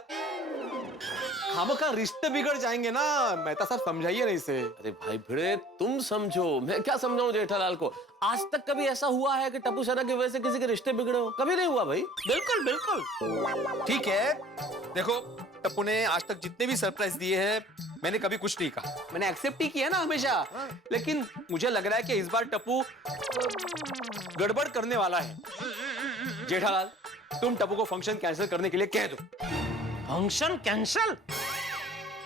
खामखा रिश्ते बिगड़ जाएंगे ना। मेहता साहब समझाइए ना इसे। अरे भाई भिड़े तुम समझो, मैं क्या समझाऊं जेठालाल को। आज तक कभी ऐसा हुआ है कि टप्पू सेना की वजह से किसी के रिश्ते बिगड़े हो? कभी नहीं हुआ भाई। बिल्कुल बिल्कुल ठीक है, देखो टप्पू ने आज तक जितने भी सरप्राइज दिए हैं मैंने कभी कुछ नहीं कहा, मैंने एक्सेप्ट ही किया ना हमेशा। लेकिन मुझे लग रहा है कि इस बार टप्पू गड़बड़ करने वाला है। जेठालाल तुम टप्पू को फंक्शन कैंसिल करने के लिए कह दो। Function cancel?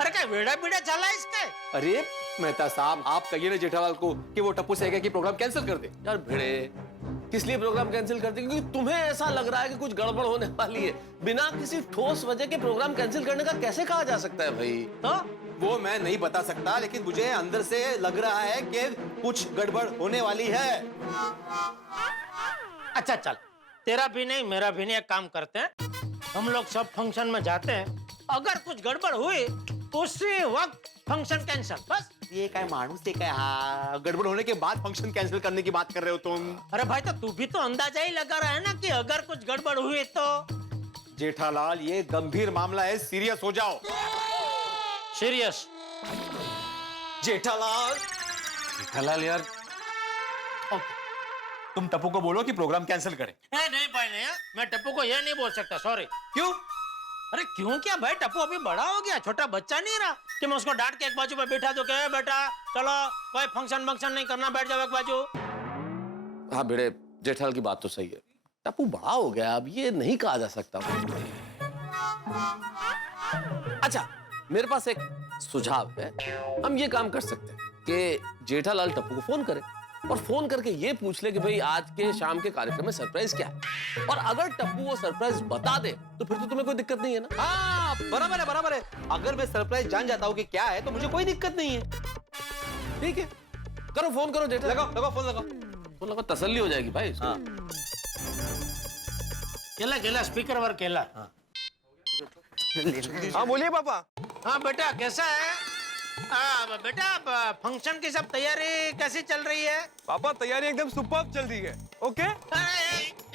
अरे क्या वेड़ा बीड़ा चला इसके? अरे मेहता साहब आप कहिए ना जेठालाल को कि वो टप्पू से कहे कि प्रोग्राम कैंसिल कर दे। यार भिड़े किस लिए प्रोग्राम कैंसिल कर दे? क्योंकि तुम्हें ऐसा लग रहा है कि कुछ गड़बड़ होने वाली है। बिना किसी ठोस वजह के प्रोग्राम कैंसिल करने का कैसे कहा जा सकता है भाई? तो वो मैं नहीं बता सकता, लेकिन मुझे अंदर से लग रहा है कि कुछ गड़बड़ होने वाली है। अच्छा चल, तेरा भी नहीं मेरा भी नहीं, एक काम करते हैं हम लोग सब फंक्शन में जाते हैं, अगर कुछ गड़बड़ हुई उसी वक्त फंक्शन कैंसिल बस। ये क्या मानूस है क्या? हाँ, गड़बड़ होने के बाद फंक्शन कैंसिल करने की बात कर रहे हो तुम। अरे भाई तो तू भी तो अंदाजा ही लगा रहा है ना कि अगर कुछ गड़बड़ हुई तो। जेठालाल ये गंभीर मामला है, सीरियस हो जाओ। सीरियस? जेठालाल यार तुम टप्पू को बोलो कि प्रोग्राम कैंसिल करे। नहीं भाई नहीं, मैं टप्पू को ये नहीं बोल सकता, सॉरी। क्यों? अरे क्यों क्या भाई, टप्पू अभी बड़ा हो गया, छोटा बच्चा नहीं रहा कि मैं उसको डांट के एक बाजू पे बैठा दूं कि बेटा चलो कोई फंक्शन नहीं करना, बैठ जाओ एक बाजू। हाँ भिड़े जेठालाल की बात तो सही है, टप्पू बड़ा हो गया, अब ये नहीं कहा जा सकता। अच्छा मेरे पास एक सुझाव है, हम ये काम कर सकते हैं कि जेठालाल टप्पू को फोन करे और फोन करके ये पूछ ले कि भाई आज के शाम के कार्यक्रम में सरप्राइज क्या है, और अगर टप्पू वो सरप्राइज बता दे तो फिर तो तुम्हें कोई दिक्कत नहीं है ना। हाँ बराबर है। अगर मैं सरप्राइज जान जाता हूँ कि क्या है तो मुझे कोई दिक्कत नहीं है। ठीक है करो, फोन करो जेठालाल। लगाओ फोन लगाओ, तसल्ली हो जाएगी भाई। हाँ। केला स्पीकर वर केला। हाँ बोलिए पापा। हाँ बेटा कैसा है? बेटा फंक्शन की सब तैयारी कैसी चल रही है? पापा तैयारी एकदम सुपर्ब चल रही है। ओके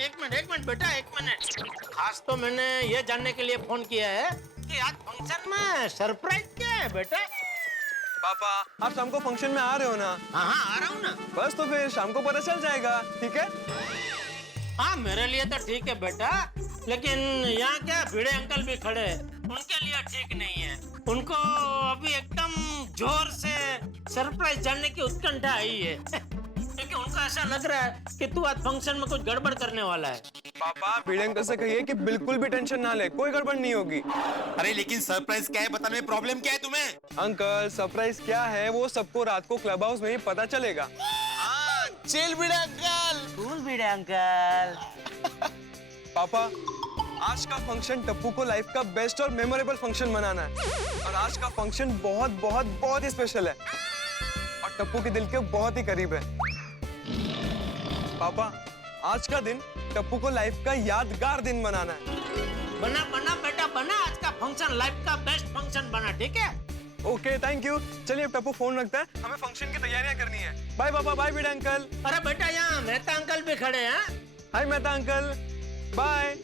एक मिनट बेटा, एक मिनट। खास तो मैंने ये जानने के लिए फोन किया है कि आज फंक्शन में सरप्राइज क्या है बेटा? पापा आप शाम को फंक्शन में आ रहे हो ना? हाँ आ रहा हूँ ना। बस तो फिर शाम को पता चल जाएगा, ठीक है? हाँ मेरे लिए तो ठीक है बेटा, लेकिन यहाँ क्या भिड़े अंकल भी खड़े हैं, उनके लिए ठीक नहीं है। उनको अभी एकदम जोर से सरप्राइज जानने की उत्कंठा आई है क्योंकि उनको ऐसा लग रहा है कि तू आज फंक्शन में कुछ गड़बड़ करने वाला है। पापा भिड़े अंकल से कहिए कि बिल्कुल भी टेंशन ना ले, कोई गड़बड़ नहीं होगी। अरे लेकिन सरप्राइज क्या है बताने में प्रॉब्लम क्या है तुम्हें? अंकल सरप्राइज क्या है वो सबको रात को क्लब हाउस में ही पता चलेगा। चिल भिड़े अंकल। कूल भिड़े अंकल। पापा आज का फंक्शन टप्पू को लाइफ का बेस्ट और मेमोरेबल फंक्शन बनाना है, और आज का फंक्शन बहुत ही स्पेशल है और टप्पू के दिल के बहुत ही करीब है। पापा आज का दिन टप्पू को लाइफ का यादगार दिन बनाना है। बना बेटा बना, आज का फंक्शन लाइफ का बेस्ट फंक्शन बना, ठीक है? Okay thank you. चलिए अब टप्पू फोन रखता है, हमें फंक्शन की तैयारियां करनी है। बाय पापा, बाय भिड़े अंकल। अरे बेटा यहाँ मेहता अंकल भी खड़े हैं। Hi Mehta uncle, bye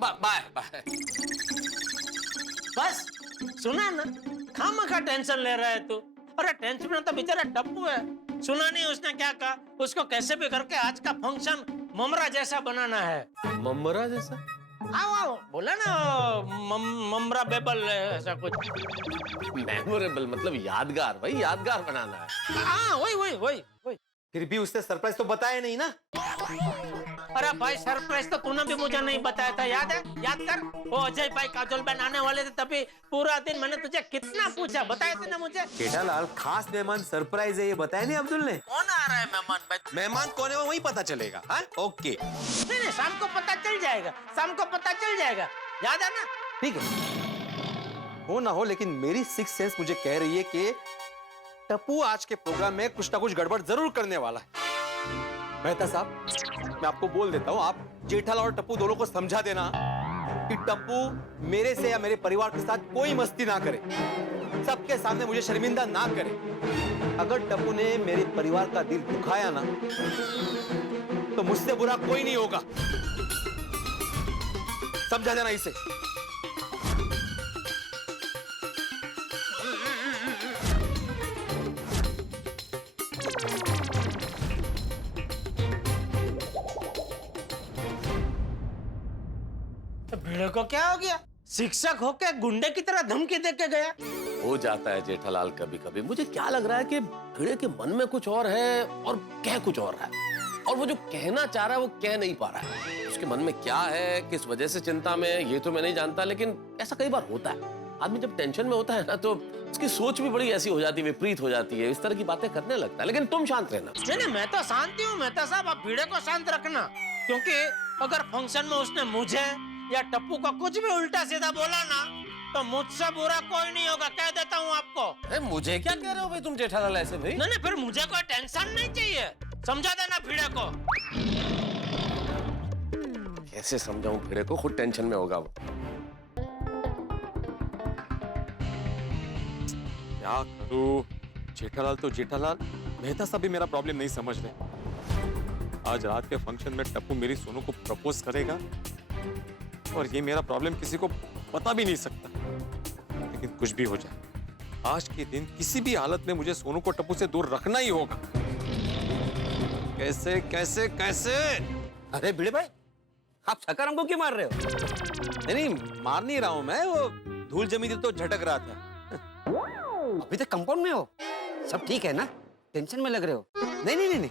bye bye. बस सुना ना, खामखा टेंशन ले रहा है तू। अरे टेंशन में तो बेचारा टप्पू है, सुना नहीं उसने क्या कहा? उसको कैसे भी करके आज का फंक्शन ममरा जैसा बनाना है। ममरा जैसा? हाँ बोला ना, ममरा बेबल ऐसा कुछ। मेमोरेबल मतलब यादगार भाई, यादगार बनाना है। हाँ वही फिर भी उसने सरप्राइज तो बताया नहीं ना। अरे भाई सरप्राइज तो तूने भी मुझे नहीं बताया था, याद है? याद कर, वो अजय भाई काजोल बहन आने वाले थे, तभी पूरा दिन मैंने तुझे कितना पूछा, बताया थे ना मुझे? जेठालाल, खास मेहमान सरप्राइज है ये बताया नहीं अब्दुल ने। कौन आ रहा है मेहमान भाई? मेहमान कौन है वो वही पता चलेगा। हाँ, ओके। नहीं, शाम को पता चल जाएगा, शाम को पता चल जाएगा, याद है ना? ठीक है, हो ना हो, लेकिन मेरी सिक्स सेंस मुझे कह रही है कि टप्पू आज के प्रोग्राम में कुछ ना कुछ गड़बड़ जरूर करने वाला है। मेहता साहब, मैं आपको बोल देता हूँ, आप जेठालाल और टप्पू दोनों को समझा देना कि टप्पू मेरे से या मेरे परिवार के साथ कोई मस्ती ना करे, सबके सामने मुझे शर्मिंदा ना करे। अगर टप्पू ने मेरे परिवार का दिल दुखाया ना, तो मुझसे बुरा कोई नहीं होगा। समझा देना इसे। भिड़े को क्या हो गया? शिक्षक होके गुंडे की तरह धमकी दे के गया। हो जाता है जेठालाल कभी कभी। मुझे क्या लग रहा है कि भिड़े के मन में कुछ और है और कह कुछ और रहा है, और वो जो कहना चाह रहा है वो कह नहीं पा रहा है। उसके मन में क्या है, किस वजह से चिंता में, ये तो मैं नहीं जानता, लेकिन ऐसा कई बार होता है। आदमी जब टेंशन में होता है ना, तो उसकी सोच भी बड़ी ऐसी हो जाती है, विपरीत हो जाती है, इस तरह की बातें करने लगता है। लेकिन तुम शांत रहना। नहीं, मैं तो शांति हूँ मेहता साहब, आप भिड़े को शांत रखना, क्योंकि अगर फंक्शन में उसने मुझे या टप्पू का कुछ भी उल्टा सीधा बोला ना, तो मुझसे बुरा कोई नहीं होगा, कह देता हूँ आपको। मुझे क्या कह रहे हो भाई तुम जेठालाल ऐसे भाई? नहीं, फिर मुझे कोई टेंशन नहीं चाहिए, समझा देना भिड़े को। कैसे समझाऊं भिड़े को, खुद टेंशन में होगा वो। क्या करूं? जेठालाल तो जेठालाल, मेहता साहब भी मेरा प्रॉब्लम नहीं समझ रहे। आज रात के फंक्शन में टप्पू मेरी सोनू को प्रपोज करेगा और ये मेरा प्रॉब्लम किसी को पता भी नहीं सकता। लेकिन कुछ भी हो जाए, आज के दिन किसी भी हालत में मुझे सोनू को टप्पू से दूर रखना ही होगा। कैसे कैसे कैसे? अरे भिड़े भाई, आप सकार हमको क्यों मार रहे हो? नहीं, मार नहीं रहा हूं मैं, वो धूल जमी थी तो झटक रहा था। अभी तक कंपाउंड में हो? सब ठीक है ना? टेंशन में लग रहे हो? नहीं नहीं नहीं नहीं।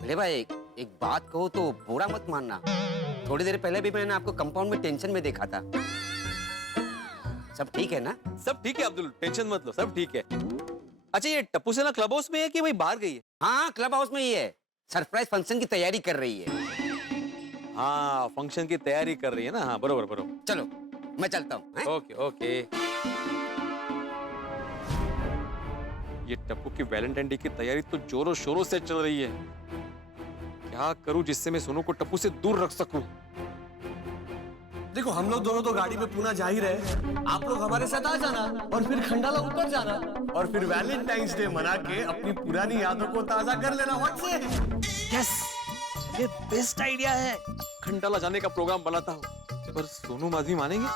भिड़े भाई, एक बात कहो तो बुरा मत मानना, थोड़ी देर पहले भी मैंने आपको कंपाउंड में टेंशन में देखा था। सब ठीक है ना? सब ठीक है अब्दुल, टेंशन मत लो, सब ठीक है। अच्छा, ये टप्पू सेना क्लब हाउस में है कि वही बाहर गई है? हाँ, क्लब हाउस में ही है, सरप्राइज फंक्शन की तैयारी कर रही है। हाँ, फंक्शन की तैयारी कर रही है ना। हाँ, बरोबर बरोबर। चलो मैं चलता हूँ। Okay okay. ये टप्पू की वैलेंटाइन डे की तैयारी तो जोरों शोरों से चल रही है। क्या करूं जिससे मैं सोनू को टप्पू से दूर रख सकूं? देखो, हम लोग दोनों तो गाड़ी में पुणे जा ही रहे, आप लोग हमारे साथ आ जाना और फिर खंडाला उतर जाना और फिर वैलेंटाइंस डे मना के अपनी पुरानी यादों को ताजा कर लेना। व्हाट से? यस, ये बेस्ट आइडिया है। खंडाला जाने का प्रोग्राम बनाता हूँ, पर सोनू माधवी मानेंगे?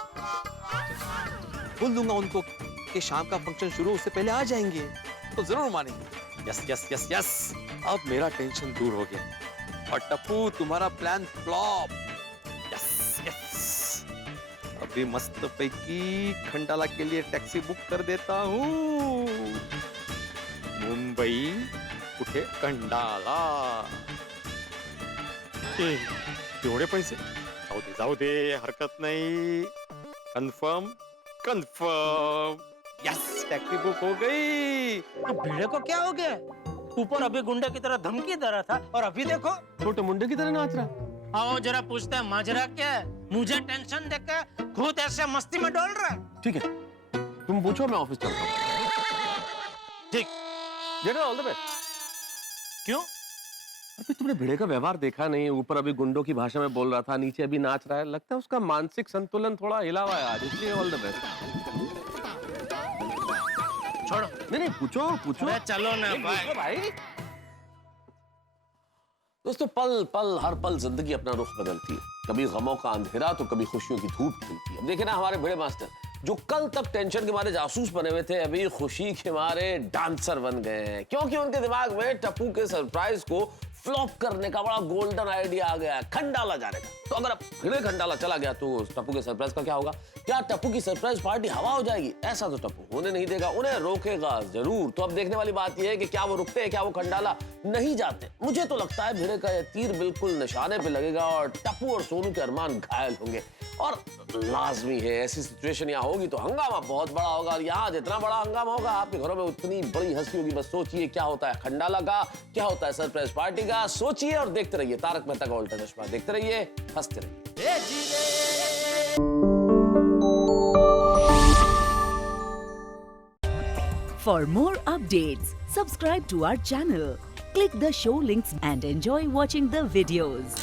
बोल दूंगा उनको कि शाम का फंक्शन शुरू उससे पहले आ जाएंगे, तो जरूर मानेंगे। यस यस यस यस, अब मेरा टेंशन दूर हो गया। और टप्पू, तुम्हारा प्लान फ्लॉप। यस यस, अभी मस्त पैकी खंडाला के लिए टैक्सी बुक कर देता हूँ। मुंबई कुठे खंडाला। एवढे पैसे? जाऊ दे, हरकत नहीं। Confirm confirm. Yes, taxi book हो गई। भिड़े को क्या हो गया? ऊपर अभी गुंडे की तरह धमकी दे रहा था, और अभी देखो छोटे मुंडे की तरह नाच रहा। आओ जरा पूछते हैं माजरा क्या है। मुझे टेंशन देकर खुद ऐसे मस्ती में डोल रहा है। ठीक है, तुम पूछो, मैं ऑफिस चलता हूँ। ठीक, जेठालाल, ऑल द बेस्ट। क्यों? अभी तुमने भिड़े का व्यवहार देखा नहीं? ऊपर अभी गुंडों की भाषा में बोल रहा था, नीचे अभी नाच रहा है। लगता है उसका मानसिक संतुलन थोड़ा हिला हुआ है आज, इसलिए ऑल द बेस्ट। छोड़ो। नहीं, पूछो पूछो। अरे चलो ना भाई। भाई दोस्तों, पल पल हर पल जिंदगी अपना रुख बदलती है। कभी गमों का अंधेरा तो कभी खुशियों की धूप खिलती है। अब देखे ना, हमारे भिड़े मास्टर जो कल तक टेंशन के मारे जासूस बने हुए थे, अभी खुशी के मारे डांसर बन गए हैं, क्योंकि उनके दिमाग में टप्पू के सरप्राइज को फ्लॉप करने का बड़ा गोल्डन आइडिया आ गया है, खंडाला जाने का। तो अगर अब भिड़े खंडाला चला गया तो टप्पू के सरप्राइज का क्या होगा? क्या टप्पू की सरप्राइज पार्टी हवा हो जाएगी? ऐसा तो टप्पू होने नहीं देगा, उन्हें रोकेगा जरूर। तो अब देखने वाली बात यह है कि क्या वो रुकते हैं, क्या वो खंडाला नहीं जाते। मुझे तो लगता है भिड़े का ये तीर बिल्कुल निशाने पे लगेगा और टप्पू और सोनू के अरमान घायल होंगे। और लाजमी है ऐसी सिचुएशन यहाँ होगी तो हंगामा बहुत बड़ा होगा, और यहाँ जितना बड़ा हंगामा होगा आपके घरों में उतनी बड़ी हंसी होगी। बस सोचिए क्या होता है खंडाला का, क्या होता है सरप्राइज पार्टी का। सोचिए और देखते रहिए तारक मेहता का उल्टा चश्मा। देखते रहिए, हंसते रहिए। For more updates, subscribe to our channel, click the show links and enjoy watching the videos.